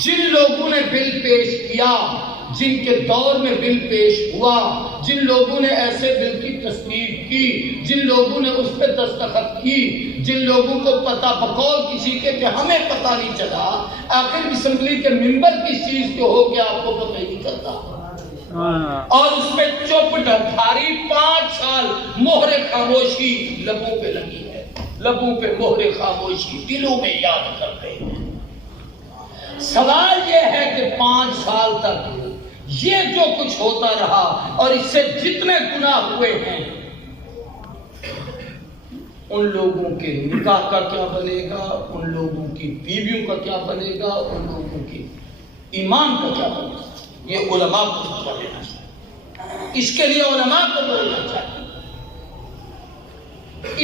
جن لوگوں نے بل پیش کیا، جن کے دور میں بل پیش ہوا، جن لوگوں نے ایسے بل کی تصویب کی، جن لوگوں نے اس پہ دستخط کی، جن لوگوں کو پتہ بقول کسی کے کہ ہمیں پتہ نہیں چلا، آخر اسمبلی کے ممبر کس چیز کے ہو گیا آپ کو پتہ ہی نہیں چلتا، اور اس پہ چپ ڈھاری 5 سال مہر خاموشی لبوں پہ لگی ہے، لبوں پہ مہر خاموشی، دلوں میں یاد کرتے ہیں۔ سوال یہ ہے کہ 5 سال تک یہ جو کچھ ہوتا رہا اور اس سے جتنے گناہ ہوئے ہیں، ان لوگوں کے نکاح کا کیا بنے گا، ان لوگوں کی بیویوں کا کیا بنے گا، ان لوگوں کی ایمان کا کیا بنے گا؟ یہ علماء کو فتویٰ دینا چاہیے، اس کے لیے علماء کو بولنا چاہیے۔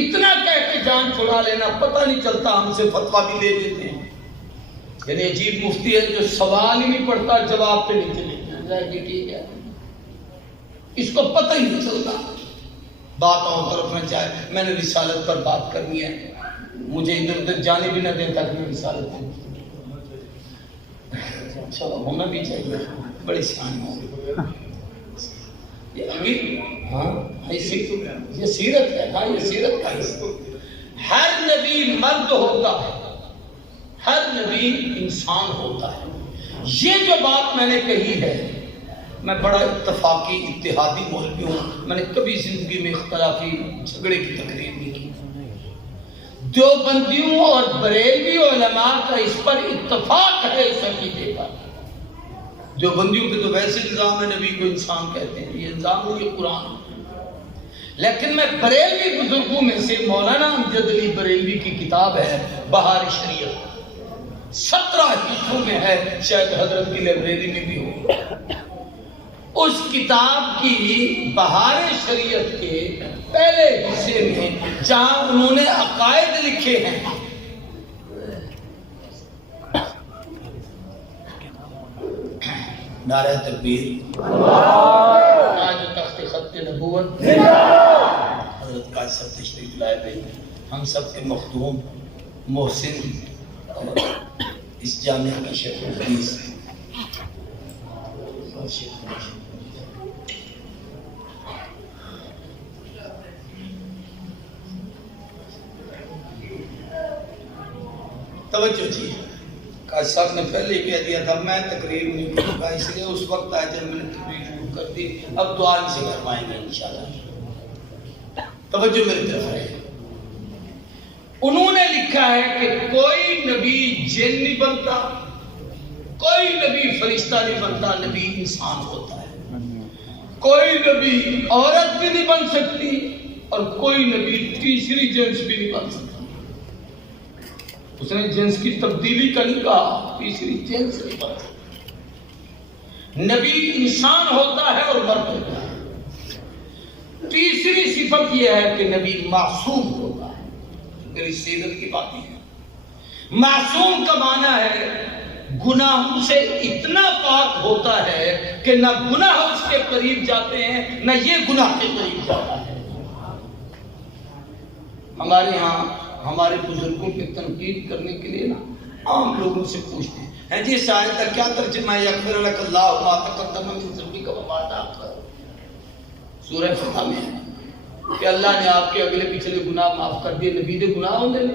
اتنا کہہ کے جان چھڑا لینا، پتہ نہیں چلتا، ہم سے فتویٰ بھی دے دیتے ہیں۔ یعنی عجیب مفتی ہے جو سوال ہی نہیں پڑھتا، جواب پہ نہیں چلے جی ٹھیک ہے، اس کو پتہ ہی نہیں چلتا۔ بات اور طرف میں جائے، میں نے رسالت پر بات کرنی ہے، مجھے ادھر ادھر جانے بھی نہ دیتا کہ میں رسالت پہ اچھا ہونا بھی چاہیے، بڑے سیانے ہوں یہ امیر، ہاں یہ سیرت ہے، ہاں یہ سیرت کا حصہ۔ ہر نبی مرد ہوتا ہے، ہر نبی انسان ہوتا ہے۔ یہ جو بات میں نے کہی ہے، میں بڑا اتفاقی اتحادی مولوی ہوں، میں نے کبھی زندگی میں اختلافی جھگڑے کی تقریر نہیں کی۔ دیوبندیوں اور بریلوی علماء کا اس پر اتفاق ہے، اس عقیدے پر۔ دیوبندیوں کے تو ویسے الزام ہے نبی کو انسان کہتے ہیں، یہ الزام نہیں، یہ قرآن۔ لیکن میں بریلوی بزرگوں میں سے مولانا امجد علی بریلوی کی کتاب ہے بہار شریعت، 17 حصوں میں ہے، شاید حضرت کی لائبریری میں بھی ہو۔ اس کتاب کی بہار شریعت کے پہلے حصے میں جہاں انہوں نے عقائد لکھے ہیں، نعرہ تکبیر، تاج و تخت خط نبوت، حضرت قائد صاحب تشریف لائے تھے، ہم سب کے مخدوم محسن اور اس جامعہ کا شیخ الحدیث توجہ جی، قائد صاحب نے پہلے کہہ دیا تھا میں تقریر نہیں کروں گا، اس لیے اس وقت آئے جب میں نے تقریر شروع کر دی. اب دعا ان سے کروائیں گے انشاءاللہ. توجہ میری طرف ہے. انہوں نے لکھا ہے کہ کوئی نبی جن نہیں بنتا, کوئی نبی فرشتہ نہیں بنتا, نبی انسان ہوتا ہے. کوئی نبی عورت بھی نہیں بن سکتی اور کوئی نبی تیسری جنس بھی نہیں بن سکتا. اس نے جنس کی تبدیلی کا نہیں کہا, تیسری جنس نہیں بن سکتی. نبی انسان ہوتا ہے اور مرد ہوتا ہے. تیسری صفت یہ ہے کہ نبی معصوم ہوتا ہے. میری سیرت کی باتیں ہیں. معصوم کا معنی ہے گناہوں سے اتنا پاک ہوتا ہے کہ نہ گناہ اس کے قریب جاتے ہیں نہ یہ گناہ کے قریب جاتا ہے. ہمارے ہاں ہمارے بزرگوں کی تنقید کرنے کے لیے نا عام لوگوں سے پوچھتے ہیں جی اس آیت کا کیا ترجمہ ہے؟ یغفر لک اللہ ما تقدم من ذنبک وما تأخر. سورہ فتح میں ہے کہ اللہ نے آپ کے اگلے پچھلے گناہ معاف کر دیے. نبی دے گناہ ہوندے نے.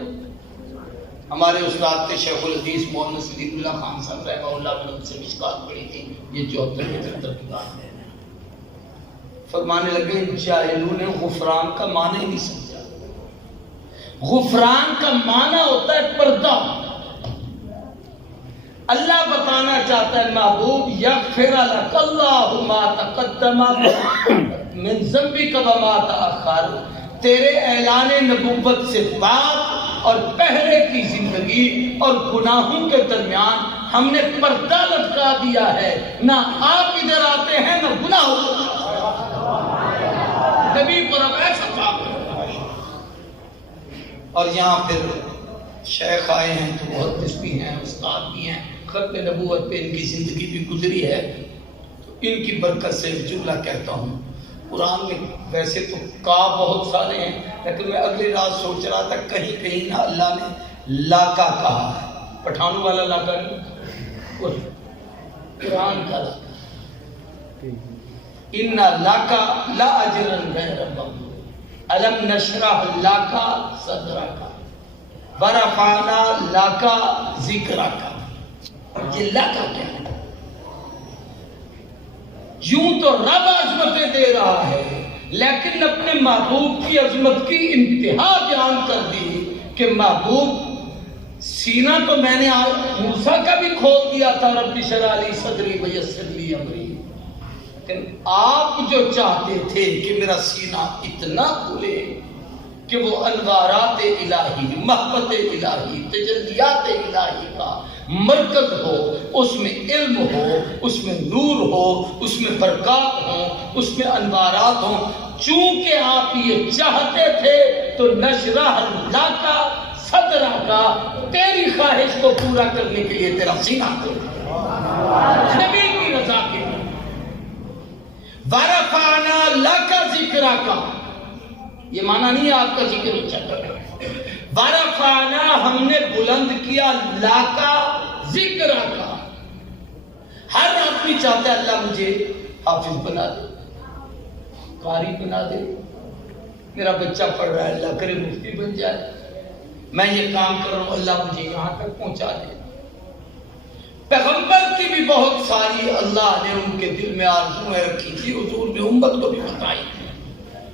ہمارے استاد تھے شیخ الحدیث محمد صدیق اللہ خان صاحب رحمہ اللہ نے ان سے مشکات پڑھی تھی. یہ 74-75 کی بات ہے. فرمانے لگے جاہلوں نے غفران کا معنی ہی نہیں سمجھا. غفران کا معنی ہوتا ہے پردہ. اللہ بتانا چاہتا ہے محبوب یغفر لک اللہ ما تقدم من ذنبک وما تأخر. تیرے اعلان نبوت سے بعد اور پہلے کی زندگی اور گناہوں کے درمیان ہم نے پردہ لٹکا دیا ہے. نہ آپ ادھر آتے ہیں نہ گناہ نبی پر اب ایسا کام. اور یہاں پھر شیخ آئے ہیں تو محدث بھی ہیں, استاد بھی ہیں, ختم نبوت پہ ان کی زندگی بھی گزری ہے. تو ان کی برکت سے جملہ کہتا ہوں. قرآن میں ویسے تو کا بہت سارے ہیں لیکن میں اگلی رات سوچ رہا تھا کہیں کہیں نہ اللہ نے لاکا کہا ہے. پٹھانوں والا لاکا نہیں, قرآن کا لاکا. ان لاکا لا اجرن غیر ممنون الم نشرح لاکا صدرکا ورفعنا لاکا ذکرکا. یہ لاکا کیا ہے؟ یوں تو رب عظمتیں دے رہا ہے لیکن اپنے محبوب کی عظمت کی انتہا بیان کر دی کہ محبوب سینہ تو میں نے موسیٰ کا بھی کھول دیا تھا رب اشرح لی صدری ویسر لی امری. لیکن آپ جو چاہتے تھے کہ میرا سینہ اتنا کھلے کہ وہ انوارات الہی, محبت الہی, تجلیات الہی کا مرکز ہو, اس میں علم ہو, اس میں نور ہو, اس میں برکات ہوں, اس میں انوارات ہوں. چونکہ آپ یہ چاہتے تھے تو نشرح لاکا صدرکا, تیری خواہش کو پورا کرنے کے لیے تیرا سینہ کھولا نبی کی رضا کے لیے. ورفعنا لک ذکرک, یہ معنی نہیں آپ کا ذکر اونچا کرنا. ورفعنا, ہم نے بلند کیا, لاکا ذکرک. ہر آدمی چاہتا ہے اللہ مجھے حافظ بنا دے, قاری بنا دے, میرا بچہ پڑھ رہا ہے اللہ کرے مفتی بن جائے, میں یہ کام کر رہا ہوں اللہ مجھے یہاں تک پہنچا دے. پیغمبر کی بھی بہت ساری اللہ نے ان کے دل میں آرزویں رکھی تھی. حضور نے امت کو بھی بتائی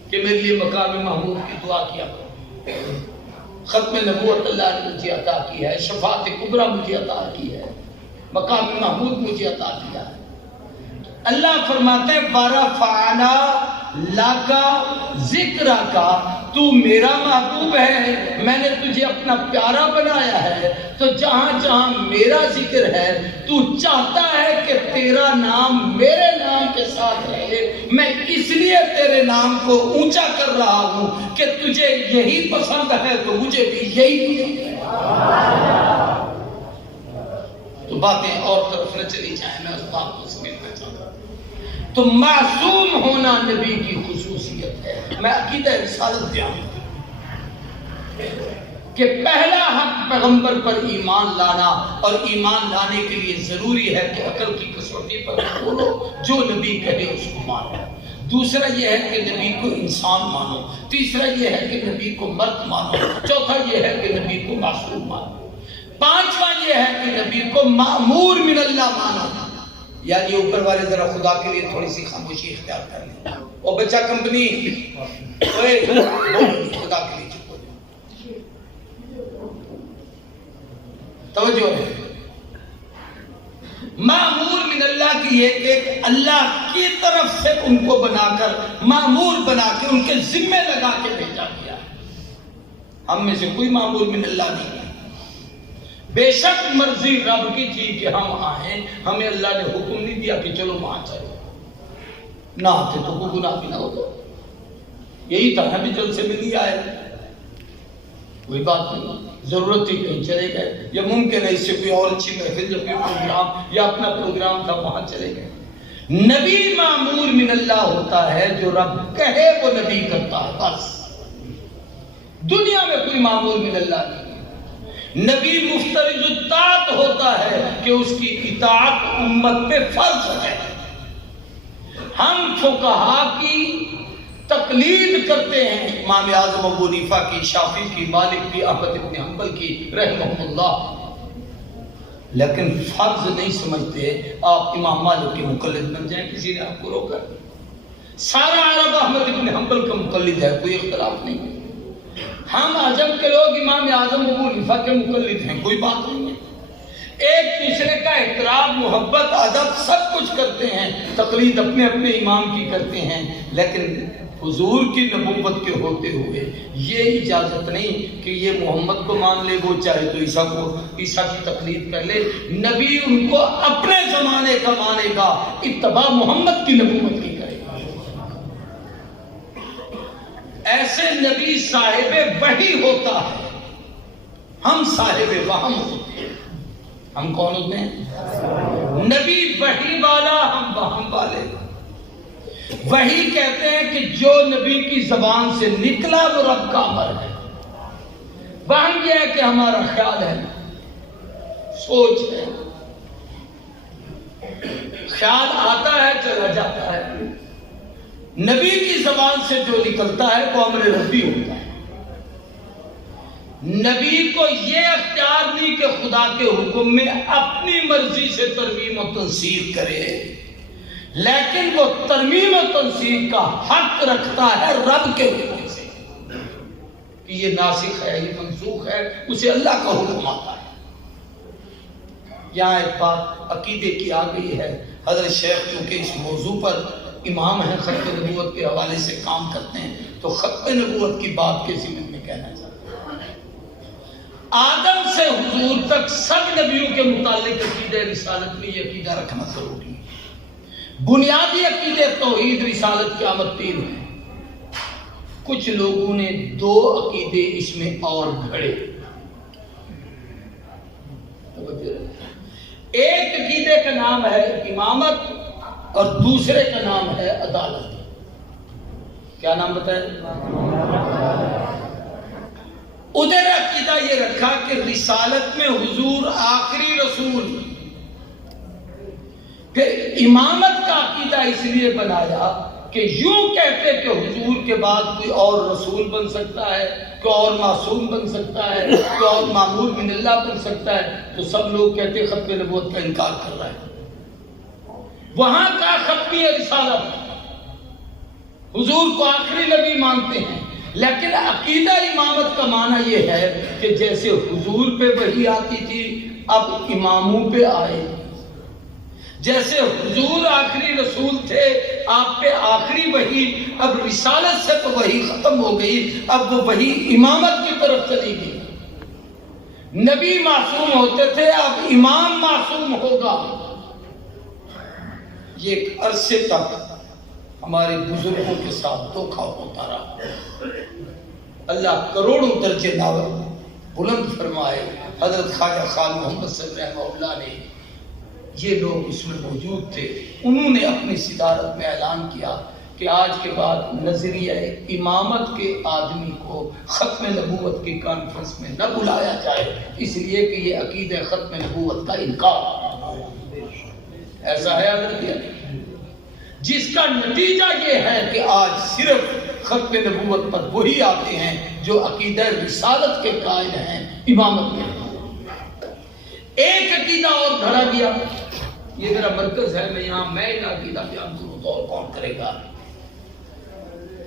کہ میرے لیے مقام محمود کی دعا کیا کرو. ختم نبوت اللہ نے مجھے عطا کی ہے, شفاعت کبریٰ مجھے عطا کی ہے, مقام محمود مجھے عطا کیا ہے. اللہ فرماتے ہیں ورفعنا لاکا ذکرکا, تو میرا محبوب ہے, میں نے تجھے اپنا پیارا بنایا ہے, تو جہاں جہاں میرا ذکر ہے تو چاہتا ہے کہ تیرا نام میرے نام کے ساتھ رہے. میں اس لیے تیرے نام کو اونچا کر رہا ہوں کہ تجھے یہی پسند ہے تو مجھے بھی یہی پسند ہے. تو باتیں اور طرف نہ چلی جائیں, میں اس بات کو سمجھنا چاہتا ہوں. تو معصوم ہونا نبی کی خصوصیت ہے. میں عقیدہ رسالت بیان کہ پہلا حق پیغمبر پر ایمان لانا, اور ایمان لانے کے لیے ضروری ہے کہ عقل کی کسوٹی پر بولو, جو نبی کہے اس کو مانو. دوسرا یہ ہے کہ نبی کو انسان مانو. تیسرا یہ ہے کہ نبی کو مرد مانو. چوتھا یہ ہے کہ نبی کو معصوم مانو. پانچواں یہ ہے کہ نبی کو مأمور من اللہ مانو. یار یہ اوپر والے ذرا خدا کے لیے تھوڑی سی خاموشی اختیار کر لیں. او بچہ کمپنی اوئے خدا کے لیے چپ ہو جاؤ. توجہ ہے. مامور من اللہ کی یہ کہ اللہ کی طرف سے ان کو بنا کر مامور بنا کے ان کے ذمے لگا کے بھیجا گیا. ہم میں سے کوئی مامور من اللہ نہیں ہے. بے شک مرضی رب کی تھی کہ ہم آئیں, ہمیں اللہ نے حکم نہیں دیا کہ چلو وہاں چلو. نہ آتے تو کوئی گناہ بھی نہ ہوتا. یہی تھا, ہمیں جلسے میں نہیں آئے, کوئی بات نہیں, ضرورت تھی کہیں چلے گئے, یا ممکن ہے اس سے کوئی اور اچھی محفل یا کوئی پروگرام یا اپنا پروگرام تھا وہاں چلے گئے. نبی معمور من اللہ ہوتا ہے, جو رب کہے وہ نبی کرتا ہے بس. دنیا میں کوئی معمور من اللہ نہیں. نبی مفترض الطاعت ہوتا ہے کہ اس کی اطاعت امت پہ فرض ہے. ہم فقہا کی تقلید کرتے ہیں, امام اعظم ابو حنیفہ کی, شافعی کی, مالک کی, احمد بن حنبل کی رحمہ اللہ, لیکن فرض نہیں سمجھتے. آپ امام مالک کے مقلد بن جائیں, کسی نے آپ کو روکا؟ سارا عرب احمد بن حنبل کا مقلد ہے, کوئی اختلاف نہیں. ہم عجم کے لوگ امام اعظم ابو حنیفہ کے مقلد ہیں, کوئی بات نہیں ہے. ایک دوسرے کا احترام, محبت, ادب سب کچھ کرتے ہیں, تقلید اپنے اپنے امام کی کرتے ہیں, لیکن حضور کی نبوت کے ہوتے ہوئے یہ اجازت نہیں کہ یہ محمد کو مان لے, وہ چاہے تو عیسیٰ کی تقلید کر لے. نبی ان کو اپنے زمانے کا مانے گا, اتباع محمد کی نبوت کی کرے گا. ایسے نبی صاحب وحی ہوتا ہے, ہم صاحب وہم ہوتے ہیں. ہم کون ہوتے ہیں؟ نبی وحی والا, ہم وہم والے. وحی کہتے ہیں کہ جو نبی کی زبان سے نکلا وہ رب کا امر ہے. وہم یہ ہے کہ ہمارا خیال ہے, سوچ ہے, خیال آتا ہے چلا جاتا ہے. نبی کی زبان سے جو نکلتا ہے وہ امر ربی ہوتا ہے. نبی کو یہ اختیار نہیں کہ خدا کے حکم میں اپنی مرضی سے ترمیم و تنسیخ کرے, لیکن وہ ترمیم و تنسیخ کا حق رکھتا ہے رب کے حکم سے کہ یہ ناسخ ہے, یہ منسوخ ہے, اسے اللہ کا حکم آتا ہے. یہاں ایک بات عقیدے کی آ گئی ہے. حضرت شیخ کیونکہ اس موضوع پر امام ہیں, ختم نبوت کے حوالے سے کام کرتے ہیں, تو ختم نبوت کی بات کے ضمن میں کہنا چاہتے ہیں. آدم سے حضور تک سب نبیوں کے متعلق عقیدہ رسالت میں یہ عقیدہ رکھنا ضروری ہے. بنیادی عقیدے توحید, رسالت, قیامت تین ہیں. کچھ لوگوں نے دو عقیدے اس میں اور گھڑے. ایک عقیدے کا نام ہے امامت اور دوسرے کا نام ہے عدالت. کیا نام بتایا؟ ادھر عقیدہ یہ رکھا کہ رسالت میں حضور آخری رسول. پھر امامت کا عقیدہ اس لیے بنایا کہ یوں کہتے کہ حضور کے بعد کوئی اور رسول بن سکتا ہے, کوئی اور معصوم بن سکتا ہے, کوئی اور مامور من اللہ بن سکتا ہے, تو سب لوگ کہتے ختم نبوت کا انکار کر رہا ہے. وہاں کا ختمی رسالت, حضور کو آخری نبی مانتے ہیں, لیکن عقیدہ امامت کا معنی یہ ہے کہ جیسے حضور پہ وحی آتی تھی اب اماموں پہ آئے, جیسے حضور آخری رسول تھے آپ پہ آخری وحی, اب رسالت سے تو وحی ختم ہو گئی, اب وہ وحی امامت کی طرف چلی گئی. نبی معصوم ہوتے تھے, اب امام معصوم ہوگا. یہ ایک عرصے تک ہمارے بزرگوں کے ساتھ دھوکھا ہوتا رہا. اللہ کروڑوں درجے ناول بلند فرمائے. حضرت خواجہ خان محمد صلی اللہ نے, یہ لوگ اس میں موجود تھے, انہوں نے اپنی صدارت میں اعلان کیا کہ آج کے بعد نظریہ امامت کے آدمی کو ختم نبوت کی کانفرنس میں نہ بلایا جائے, اس لیے کہ یہ عقیدہ ختم نبوت کا انکار. ایسا ہے حضرت, جس کا نتیجہ یہ ہے کہ آج صرف ختم نبوت پر وہی آتے ہیں جو عقیدہ رسالت کے قائل ہیں, امامت میں. ایک عقیدہ اور گھڑا گیا یہ میرا مرکز ہے، میں یہاں میں عقیدہ بیان کروں تو اور کون کرے گا؟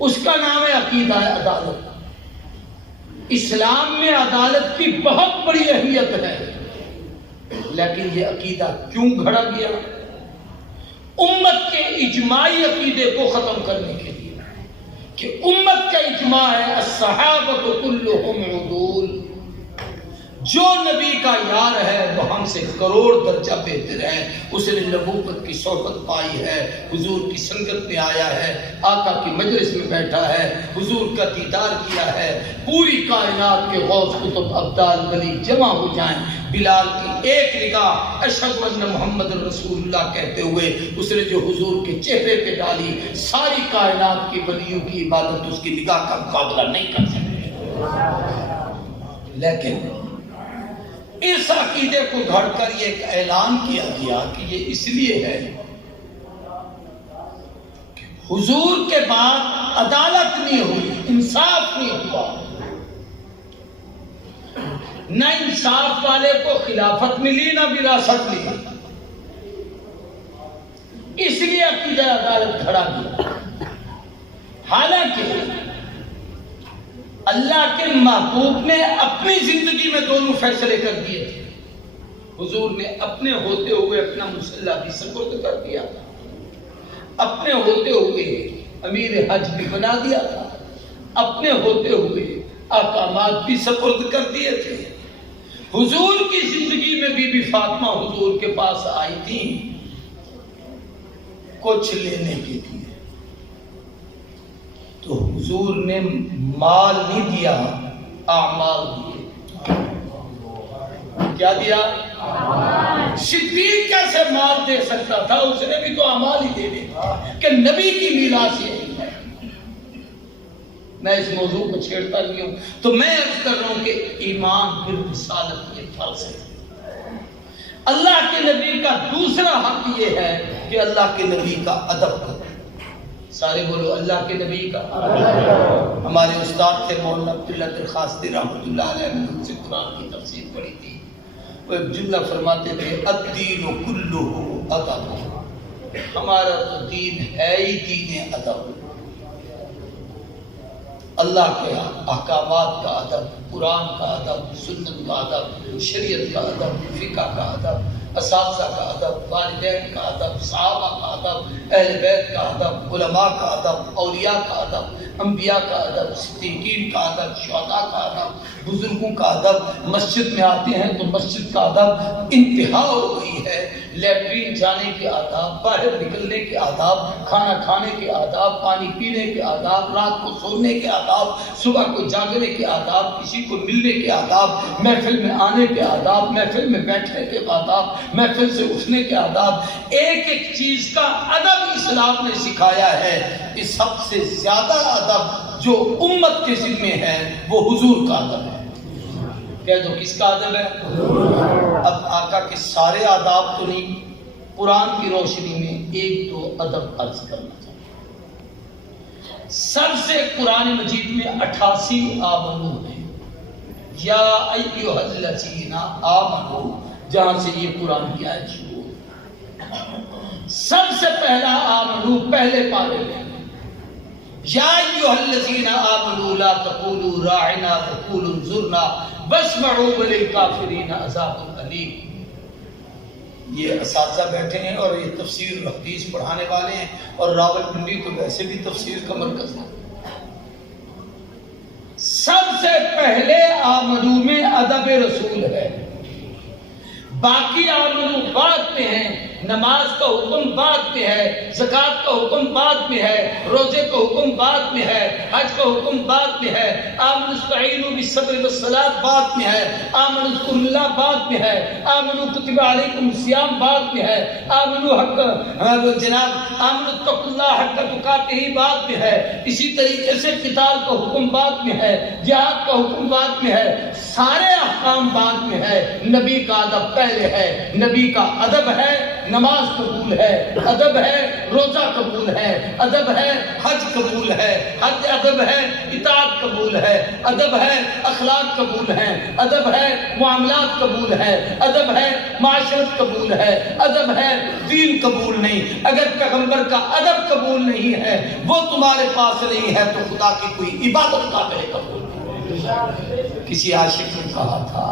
اس کا نام ہے عقیدہ عدالت۔ اسلام میں عدالت کی بہت بڑی اہمیت ہے، لیکن یہ عقیدہ کیوں گھڑا گیا؟ امت کے اجماعی عقیدے کو ختم کرنے کے لیے کہ امت کا اجماع ہے الصحابۃ کلھم عدول، جو نبی کا یار ہے وہ ہم سے کروڑ درجہ بہتر ہے، اس نے نبوت کی صحبت پائی ہے، حضور کی سنگت میں آیا ہے، آقا کی مجلس میں بیٹھا ہے، حضور کا دیدار کیا ہے، پوری کائنات کے غوث قطب ابدال ولی جمع ہو جائیں، بلال کی ایک نگاہ اشہد ان محمد رسول اللہ کہتے ہوئے اس نے جو حضور کے چہرے پہ ڈالی، ساری کائنات کی ولیوں کی عبادت اس کی نگاہ کا مقابلہ نہیں کر سکتے۔ لیکن اس عقیدے کو گھڑ کر یہ ایک اعلان کیا گیا کہ یہ اس لیے ہے کہ حضور کے بعد عدالت نہیں ہوئی، انصاف نہیں ہوا، نہ انصاف والے کو خلافت ملی نہ وراثت ملی، اس لیے عقیدہ عدالت کھڑا کیا۔ حالانکہ اللہ کے محبوب نے اپنی زندگی میں دونوں فیصلے کر دیے تھے، حضور نے اپنے ہوتے ہوئے اپنا مسلح بھی سپرد کر دیا تھا، اپنے ہوتے ہوئے امیر حج بھی بنا دیا تھا، اپنے ہوتے ہوئے احکامات بھی سپرد کر دیے تھے۔ حضور کی زندگی میں بی بی فاطمہ حضور کے پاس آئی تھی کچھ لینے کے لیے، تو حضور نے مال نہیں دیا، اعمال دیے۔ کیا دیا؟ صدیق کیسے مال دے سکتا تھا؟ اس نے بھی تو اعمال ہی دینے کہ نبی کی میراث یہی ہے۔ میں اس موضوع کو چھیڑتا نہیں ہوں، تو میں عرض کر رہا ہوں کہ ایمان پھر رسالت یہ فرض ہے۔ اللہ کے نبی کا دوسرا حق یہ ہے کہ اللہ کے نبی کا ادب کرو۔ سارے بولو اللہ کے نبی کا۔ ہمارے استاد تھے مولانا عبداللہ درخواست رحمۃ اللہ علیہ نے ان سے قرآن کی تفسیر پڑھی تھی، وہ ایک جملہ فرماتے تھے الدین کلہ ادب، ہمارا تو دین ہے ہی دین ادب، اللہ کے احکامات کا ادب، قرآن کا ادب، سنت کا ادب، شریعت کا ادب، فقہ کا ادب، اساتذہ کا ادب، والدین کا ادب، صحابہ کا ادب، اہل بیت کا ادب، علماء کا ادب، اولیاء کا ادب، انبیاء کا ادب، صدیقین کا ادب، شہداء کا ادب، بزرگوں کا ادب۔ مسجد میں آتے ہیں تو مسجد کا ادب انتہا ہو گئی ہے، لیٹرین جانے کے آداب، باہر نکلنے کے آداب، کھانا کھانے کے آداب، پانی پینے کے آداب، رات کو سونے کے آداب، صبح کو جاگنے کے آداب، کسی کو ملنے کے آداب، محفل میں آنے کے آداب، محفل میں بیٹھنے کے آداب، محفل سے اٹھنے کے آداب، ایک ایک چیز کا ادب اسلام نے سکھایا ہے۔ اس سب سے زیادہ ادب جو امت کے ذمہ ہے وہ حضور کا ادب ہے۔ کہہ دو کس کا ادب ہے؟ اب آقا کے سارے آداب تو نہیں، قرآن کی روشنی میں ایک دو ادب عرض کرنا چاہتا۔ سب سے قرآن مجید میں 88 آمنو ہیں، یا ایھا الذین آمنو، جہاں سے یہ قرآن کی آیت شروع ہے۔ سب سے پہلا آمنو پہلے پارے میں، یا ایھا الذین آمنوا لا تقولوا راعنا وقولوا انظرنا واسمعوا وللکافرین عذاب الیم۔ یہ اساتذہ بیٹھے ہیں اور یہ تفسیر حدیث پڑھانے والے ہیں، اور راولپنڈی تو ویسے بھی تفسیر کا مرکز ہے۔ سب سے پہلے آمنو میں ادب رسول ہے، باقی آمنو بعد میں ہیں، نماز کا حکم بعد میں ہے، زکوٰۃ کا حکم بعد میں ہے، روزے کا حکم بعد میں ہے، حج کا حکم بعد میں ہے، آمنوا استعینوا بالصبر والصلاۃ بعد میں ہے، آمنوا اذکروا اللہ بعد میں ہے، آمنوا کتب علیکم الصیام بعد میں ہے، آمنوا جناب آمنوا اتقوا اللہ حق تقاتہ بعد میں ہے۔ اسی طریقے سے قتال کا حکم بعد میں ہے، جہاد کا حکم بعد میں ہے، سارے احکام بعد میں ہے، نبی کا ادب پہلے پہلے ہے نبی کا ادب ہے نماز قبول ہے، ادب ہے روزہ قبول ہے، ادب ہے حج قبول ہے، ادب ہے اطاعت قبول ہے، ادب ہے اخلاق قبول ہے، ادب ہے معاملات قبول ہے، ادب ہے معاشرت قبول ہے، ادب ہے دین قبول نہیں۔ اگر پیغمبر کا ادب قبول نہیں ہے، وہ تمہارے پاس نہیں ہے، تو خدا کی کوئی عبادت قابل قبول نہیں۔ کسی عاشق نے کہا تھا،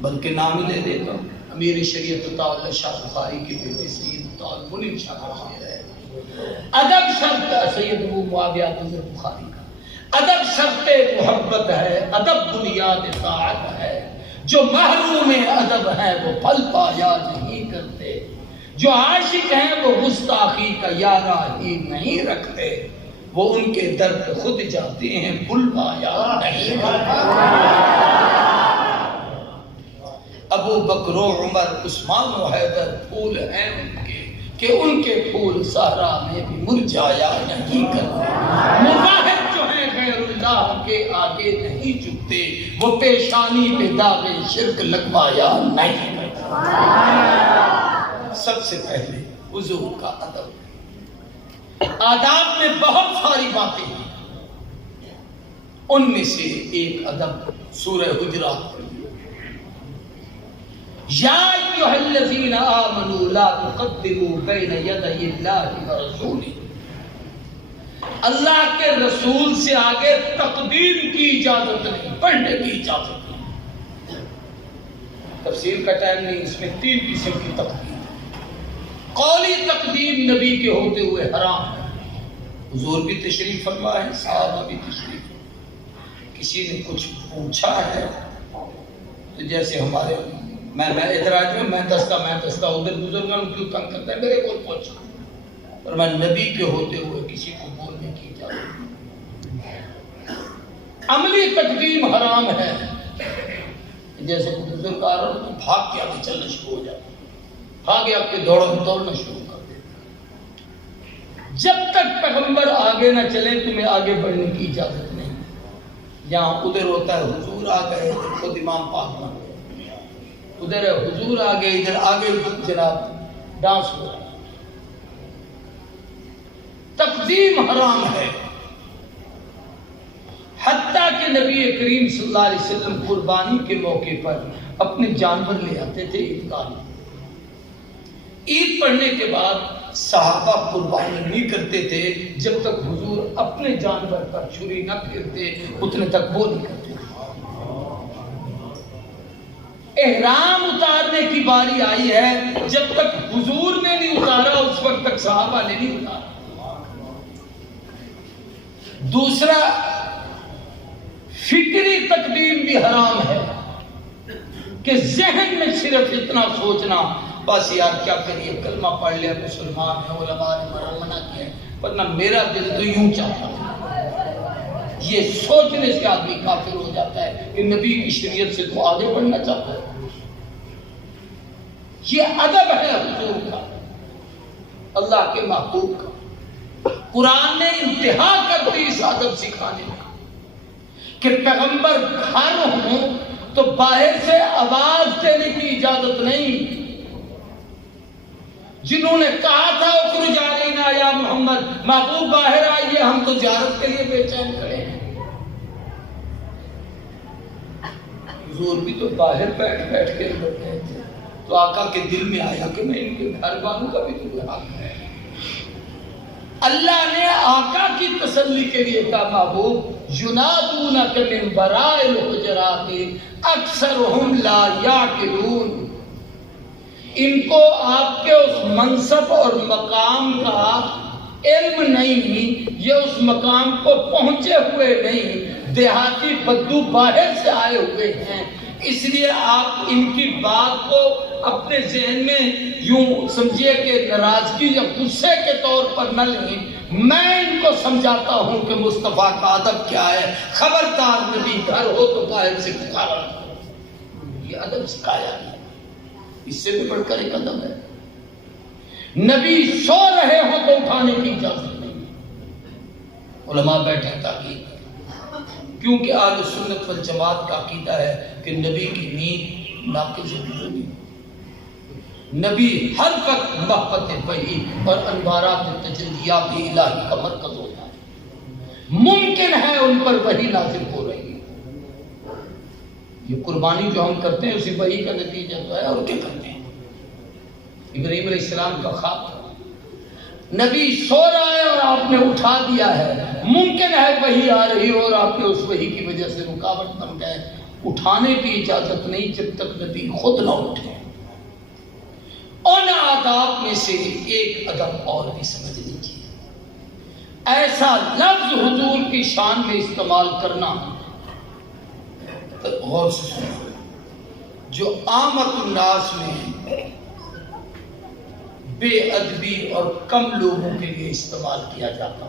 بلکہ نام ہی لے دیتا ہوں، امیر شریعت اللہ شاہ بخاری کے بیٹے سید منیر شاہ بخاری ہے، ادب شرط سید ابو معاویہ بخاری کا ادب شرط محبت ہے، ادب بنیاد طاعت ہے، جو محروم ادب ہے وہ پھل پایا نہیں کرتے، جو عاشق ہیں وہ گستاخی کا یارہ ہی نہیں رکھتے، وہ ان کے در پہ خود جاتے ہیں پھل پایا نہیں کرتے۔ ابو بکر و عمر عثمان و حیدر پھول ہیں ان کے، کہ ان کے پھول صحرا میں بھی مرجھایا نہیں کرتے۔ مظاہر جو ہیں غیر اللہ کے آگے نہیں جھکتے، وہ پیشانی پہ داغ شرک لگوایا نہیں کرتے۔ سب سے پہلے حضور کا ادب، آداب میں بہت ساری باتیں ہیں، ان میں سے ایک ادب سورہ حجرات پڑھی، یا ایھا الذین آمنوا لا تقدموا بین یدی اللہ ورسولہ، اللہ کے رسول سے آگے تقدیم کی اجازت نہیں، پڑھنے کی اجازت نہیں۔ تفسیر کا ٹائم نہیں، اس میں 3 قسم کی تقدیم ہے۔ قولی تقدیم نبی کے ہوتے ہوئے حرام ہے، حضور بھی تشریف فرما ہے، صحابہ بھی تشریف فرما، کسی نے کچھ پوچھا ہے تو جیسے ہمارے میں ادھر آ جاؤں، میں دستا ادھر بزرگوں کیوں تنگ کرتا ہے، میرے کو پوچھا، اور میں نبی کے ہوتے ہوئے کسی کو بولنے کی اجازت نہیں۔ عملی تقدیم حرام ہے، جیسے کوئی بزرگ آ رہا تو بھاگ کے آگے چلنا شروع ہو جاتا، بھاگے آپ کے دوڑنا شروع کر دیتا۔ جب تک پیغمبر آگے نہ چلے تمہیں آگے بڑھنے کی اجازت نہیں۔ یہاں ادھر ہوتا ہے حضور آ گئے، خود امام پاک بن گئے، ادھر ہے حضور آ گئے، ادھر آگے جناب ڈانس ہو رہا ہے۔ تقدیم حرام ہے، حتیٰ کہ نبی کریم صلی اللہ علیہ وسلم قربانی کے موقع پر اپنے جانور لے آتے تھے عیدگاہ میں۔ عید پڑھنے کے بعد صحابہ قربانی نہیں کرتے تھے جب تک حضور اپنے جانور پر چھری نہ پھیرتے، اتنے تک وہ نہیں کرتے۔ احرام اتارنے کی باری آئی ہے، جب تک حضور نے نہیں اتارا اس وقت تک صحابہ نے نہیں اتارا۔ دوسرا، فکری تقدیم بھی حرام ہے، کہ ذہن میں صرف اتنا سوچنا بس یار کیا کریے، کلمہ پڑھ لیا، مسلمان ہے، علماء نے منع کیا، ورنہ میرا دل تو یوں چاہتا ہے۔ یہ سوچنے سے آدمی کافر ہو جاتا ہے کہ نبی کی شریعت سے تو آگے بڑھنا چاہتا ہے۔ یہ ادب ہے حضور کا، اللہ کے محبوب کا۔ قرآن نے انتہا کر دی اس ادب سکھانے میں کہ پیغمبر گھر ہوں تو باہر سے آواز دینے کی اجازت نہیں۔ جنہوں نے کہا تھا اخرج علینا یا محمد، محبوب باہر آئیے، ہم تو زیارت کے لیے بے چین کھڑے ہیں۔ حضور بھی تو باہر بیٹھ کے رہے تھے، تو آقا کے دل میں آیا کہ میں ان کے گھر والوں کا بھی تو کوئی حق ہے۔ اللہ نے آقا کی تسلی کے لیے کہا، محبوب ینادونک من وراء الحجرات اکثرهم لا یعقلون، ان کو آپ کے اس منصب اور مقام کا علم نہیں، یہ اس مقام کو پہنچے ہوئے نہیں، دیہاتی بدو باہر سے آئے ہوئے ہیں، اس لیے آپ ان کی بات کو اپنے ذہن میں یوں سمجھیے کہ ناراضگی یا غصے کے طور پر نہ لیں، میں ان کو سمجھاتا ہوں کہ مصطفیٰ کا ادب کیا ہے، خبردار نبی گھر ہو تو باہر سے پکارا، یہ ادب سکھایا ہے۔ اس سے بھی بڑھ کر ایک ادب ہے، نبی سو رہے ہوں تو اٹھانے کی اجازت نہیں، علماء بیٹھے تاکید، کیونکہ اہل سنت والجماعت کا عقیدہ ہے کہ نبی کی نیند ناقص وضو، نبی ہر وقت محبت وحی اور انوارات تجلیات الہی کا مرکز ہوتا ہے، ممکن ہے ان پر وحی نازل ہو رہی ہے۔ یہ قربانی جو ہم کرتے ہیں اسی وحی کا نتیجہ تو ہے، اور کیا کرتے ہیں؟ ابراہیم علیہ السلام کا خواب تھا، نبی سو رہا ہے اور آپ نے اٹھا دیا ہے، ممکن ہے وحی آ رہی ہو اور آپ نے اس وحی کی وجہ سے رکاوٹ بن گئے، اٹھانے کی اجازت نہیں جب تک نبی خود نہ اٹھے۔ ان آداب میں سے ایک ادب اور بھی سمجھ لیجیے، ایسا لفظ حضور کی شان میں استعمال کرنا، غور سے سنو، جو عامت الناس میں بے ادبی اور کم لوگوں کے لیے استعمال کیا جاتا،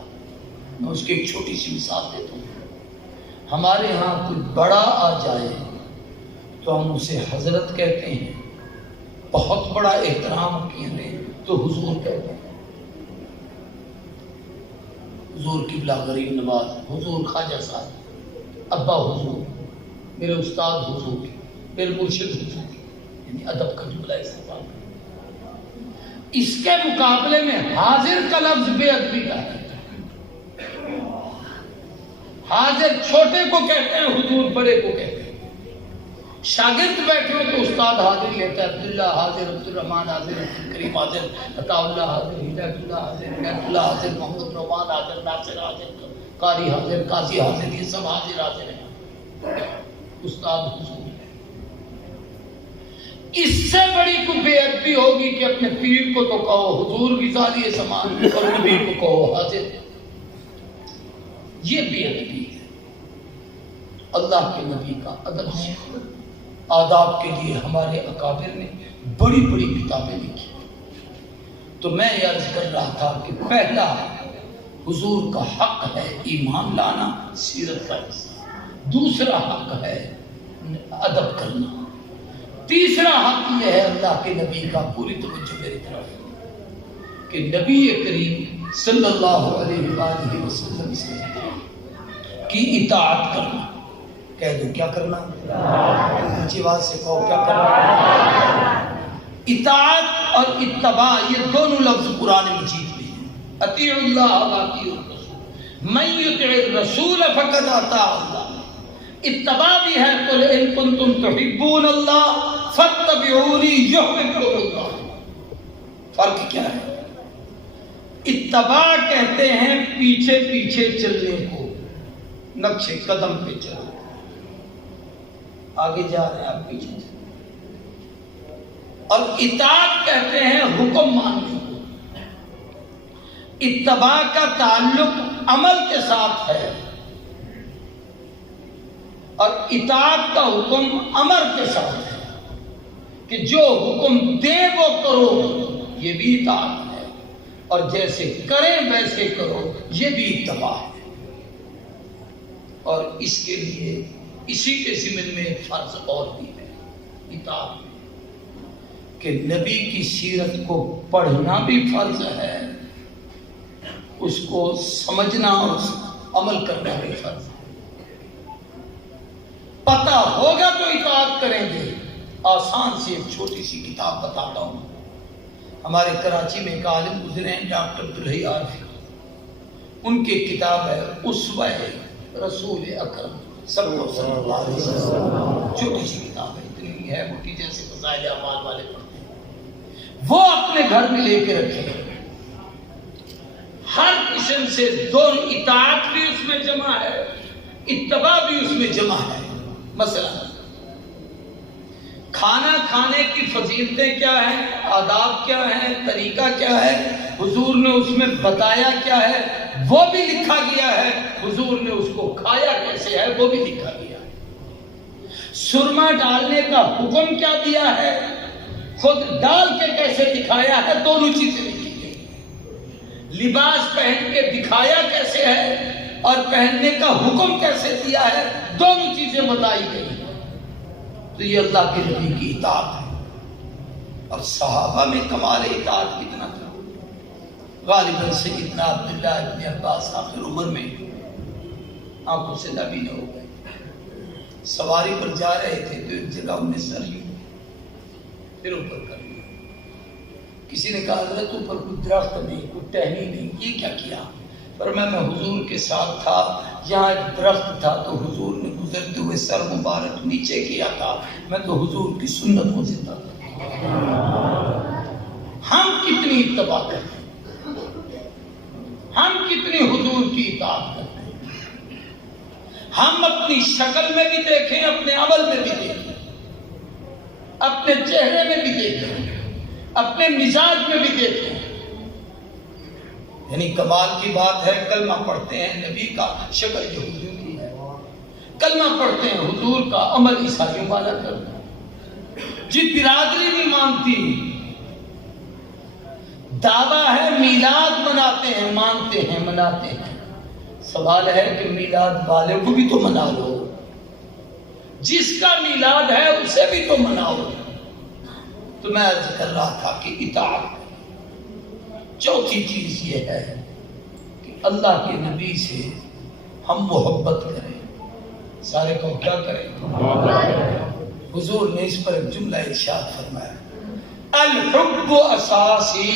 میں اس کی ایک چھوٹی سی مثال دیتا ہوں۔ ہمارے ہاں کوئی بڑا آ جائے تو ہم اسے حضرت کہتے ہیں، بہت بڑا احترام کیے ہیں تو حضور کہتے ہیں، حضور قبلہ غریب نواز، حضور خواجہ صاحب، ابا حضور، میرے استاد حضور، میرے مرشد حضور، یعنی ادب کا جملہ استعمال کریں۔ اس کے مقابلے میں حاضر کا لفظ بے ادبی کا ہے۔ حاضر چھوٹے کو کہتے ہیں، حضور بڑے کو کہتے ہیں۔ شاگرد بیٹھے ہو تو استاد حاضر لیتا ہے، عبداللہ حاضر، عبدالرحمن حاضر، عبدالکریم حاضر، عطا اللہ حاضر، ہدایت اللہ حاضر، عنایت اللہ حاضر، محمد نعمان حاضر، ناصر حاضر، قاری حاضر، قاضی حاضر، یہ سب حاضر حاضر ہیں، استاد حضور ہے۔ اس سے بڑی کوئی بے ادبی ہوگی کہ اپنے پیر کو تو کہو حضور کی ذاتی سامان اور نبی کو کہو حاضر، یہ بے ادبی ہے۔ اللہ کے نبی کا ادب سیکھو۔ آداب کے لیے ہمارے اکابر نے بڑی بڑی کتابیں لکھی، تو میں یہ عرض کر رہا تھا کہ پہلا حضور کا حق ہے ایمان لانا، سیرت کا حصہ، دوسرا حق ہے ادب کرنا، تیسرا حق یہ ہے اللہ کے نبی کا، پوری توجہ میری طرف، کہ نبی کریم صلی اللہ علیہ وآلہ وسلم کی اطاعت کرنا۔ کہہ دو کیا کرنا؟ اونچی آواز سے کہو کیا کرنا؟ اطاعت اور اتباع یہ دونوں لفظ قرآن مجید میں ہیں۔ اطیعوا اللہ واطیعوا الرسول، من یطع الرسول فقد اطاع اللہ۔ اتباع بھی ہے، قل ان کنتم تحبون اللہ فاتبعونی یحببکم اللہ۔ فرق کیا ہے؟ اتباع کہتے ہیں پیچھے پیچھے چلنے کو، نقش قدم پہ چلو، آگے جا رہے ہیں آپ پیچھے چلو، اور اطاعت کہتے ہیں حکم ماننے کو۔ اتباع کا تعلق عمل کے ساتھ ہے اور اطاعت کا حکم امر کے ساتھ ہے، کہ جو حکم دے وہ کرو، یہ بھی اطاعت ہے، اور جیسے کریں ویسے کرو، یہ بھی اتباع ہے۔ اور اس کے لیے اسی کے ضمن میں ایک فرض اور بھی ہے اطاعت، کہ نبی کی سیرت کو پڑھنا بھی فرض ہے، اس کو سمجھنا اور عمل کرنا بھی فرض ہے۔ پتہ ہوگا تو اطاعت کریں گے۔ آسان سے ایک چھوٹی سی کتاب بتاتا ہوں، ہمارے کراچی میں ایک عالم گزرے ہیں ڈاکٹر عبدالحی عارفی، ان کی کتاب ہے اسوہ رسول اکرم صلی اللہ علیہ وسلم، چھوٹی سی کتاب ہے، اتنی ہے موٹی جیسے فضائل اعمال والے پڑھتے ہیں، وہ اپنے گھر میں لے کے رکھیں۔ ہر قسم سے دونوں، اطاعت بھی اس میں جمع ہے، اتباع بھی اس میں جمع ہے۔ مثلا کھانا کھانے کی فضیلتیں کیا ہیں، آداب کیا ہیں، طریقہ کیا ہے، حضور نے اس میں بتایا کیا ہے، وہ بھی لکھا گیا ہے، حضور نے اس کو کھایا کیسے ہے وہ بھی لکھا گیا ہے۔ سرما ڈالنے کا حکم کیا دیا ہے، خود ڈال کے کیسے دکھایا ہے، دونوں چیزیں لکھی گئی۔ لباس پہن کے دکھایا کیسے ہے اور پہننے کا حکم کیسے دیا ہے، دونوں چیزیں بتائی گئی۔ تو یہ اللہ کے نبی کی اطاعت ہے۔ اور صحابہ میں کمال اطاعت کتنا تھا، غالباً سیدنا عبداللہ ابن عباس آخر عمر میں آنکھوں سے نبی نہ ہو گئے، سواری پر جا رہے تھے تو ایک جگہ انہیں سر یوں پھر اوپر کر لیا. کسی نے کہا حضرت اوپر کوئی درخت نہیں، کوئی ٹہنی نہیں، یہ کیا کیا؟ فرمایا میں حضور کے ساتھ تھا، یہاں ایک درخت تھا تو حضور نے گزرتے ہوئے سر مبارک نیچے کیا تھا، میں تو حضور کی سنت کو زندہ کرتا. ہم کتنی اتباع کرتے ہیں، ہم کتنی حضور کی اطاعت کرتے ہیں. ہم اپنی شکل میں بھی دیکھیں، اپنے عمل میں بھی دیکھیں، اپنے چہرے میں بھی دیکھیں، اپنے مزاج میں بھی دیکھیں. یعنی کمال کی بات ہے، کلمہ پڑھتے ہیں نبی کا، شکل یہودیوں کی ہے. کلمہ پڑھتے ہیں حضور کا، عمل عیسائیوں والا کرنا. جی برادری نہیں مانتی، دعویٰ ہے میلاد مناتے ہیں، مانتے ہیں، مناتے ہیں. سوال ہے کہ میلاد والے کو بھی تو منا لو، جس کا میلاد ہے اسے بھی تو مناؤ. تو میں عرض کر رہا تھا کہ اطاعت. چوتھی چیز یہ ہے کہ اللہ کے نبی سے ہم محبت کریں. سارے کو کیا کریں؟ حضور نے اس پر ایک جملہ ارشاد فرمایا، الحب اساسی،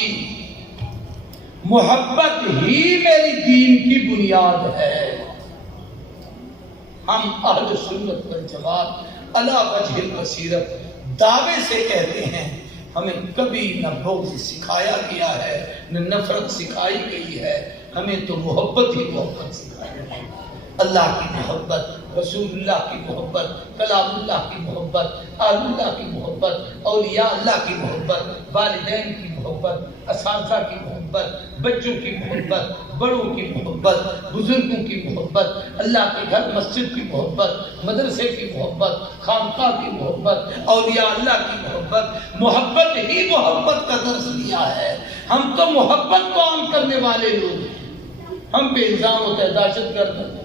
محبت ہی میری دین کی بنیاد ہے. ہم اہل سنت والجماعت علی وجہ البصیرت دعوے سے کہتے ہیں، ہمیں کبھی نہ بغض سکھایا گیا ہے نہ نفرت سکھائی گئی ہے، ہمیں تو محبت ہی محبت سکھائی ہے. اللہ کی محبت، رسول اللہ کی محبت، کلام اللہ کی محبت، آل اللہ کی محبت، اولیاء اللہ کی محبت، والدین کی محبت، اساتذہ کی محبت، بچوں کی محبت، بڑوں کی محبت، بزرگوں کی محبت، اللہ کے گھر مسجد کی محبت، مدرسے کی محبت، خانقاہ کی محبت، اولیاء اللہ کی محبت. محبت ہی محبت کا درس دیا ہے. ہم تو محبت کو عام کرنے والے لوگ ہیں. ہم پہ الزام ہوتا ہے دہشت گرد.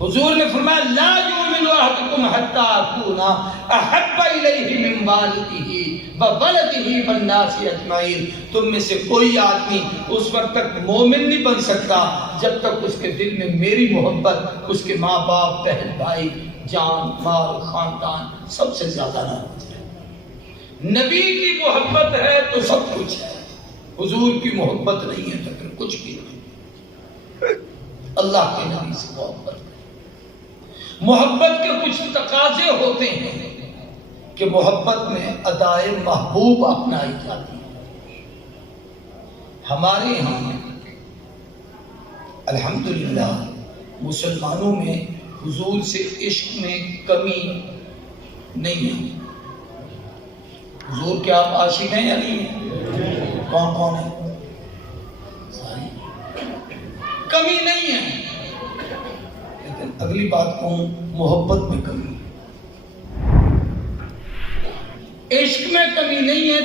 حضور نے فرمایا لا یؤمن احدکم حتی اکون احب الیہ من والدہ وولدہ والناس اجمعین. تم میں سے کوئی آدمی اس وقت تک مومن نہیں بن سکتا جب تک اس کے دل میں میری محبت اس کے ماں باپ، بہن بھائی، جان مال، خاندان سب سے زیادہ نہ ہو جائے. نبی کی محبت ہے تو سب کچھ ہے. حضور کی محبت نہیں ہے تو پھر کچھ بھی نہیں. اللہ کے نبی سے محبت. محبت کے کچھ تقاضے ہوتے ہیں کہ محبت میں ادائے محبوب اپنائی جاتی ہے. ہمارے یہاں الحمدللہ مسلمانوں میں حضور سے عشق میں کمی نہیں ہے. حضور کے آپ عاشق ہیں یا نہیں ہیں؟ کون کون ہے؟ ساری. کمی نہیں ہے. لیکن اگلی بات کہوں، محبت میں کمی، عشق میں کمی نہیں ہے.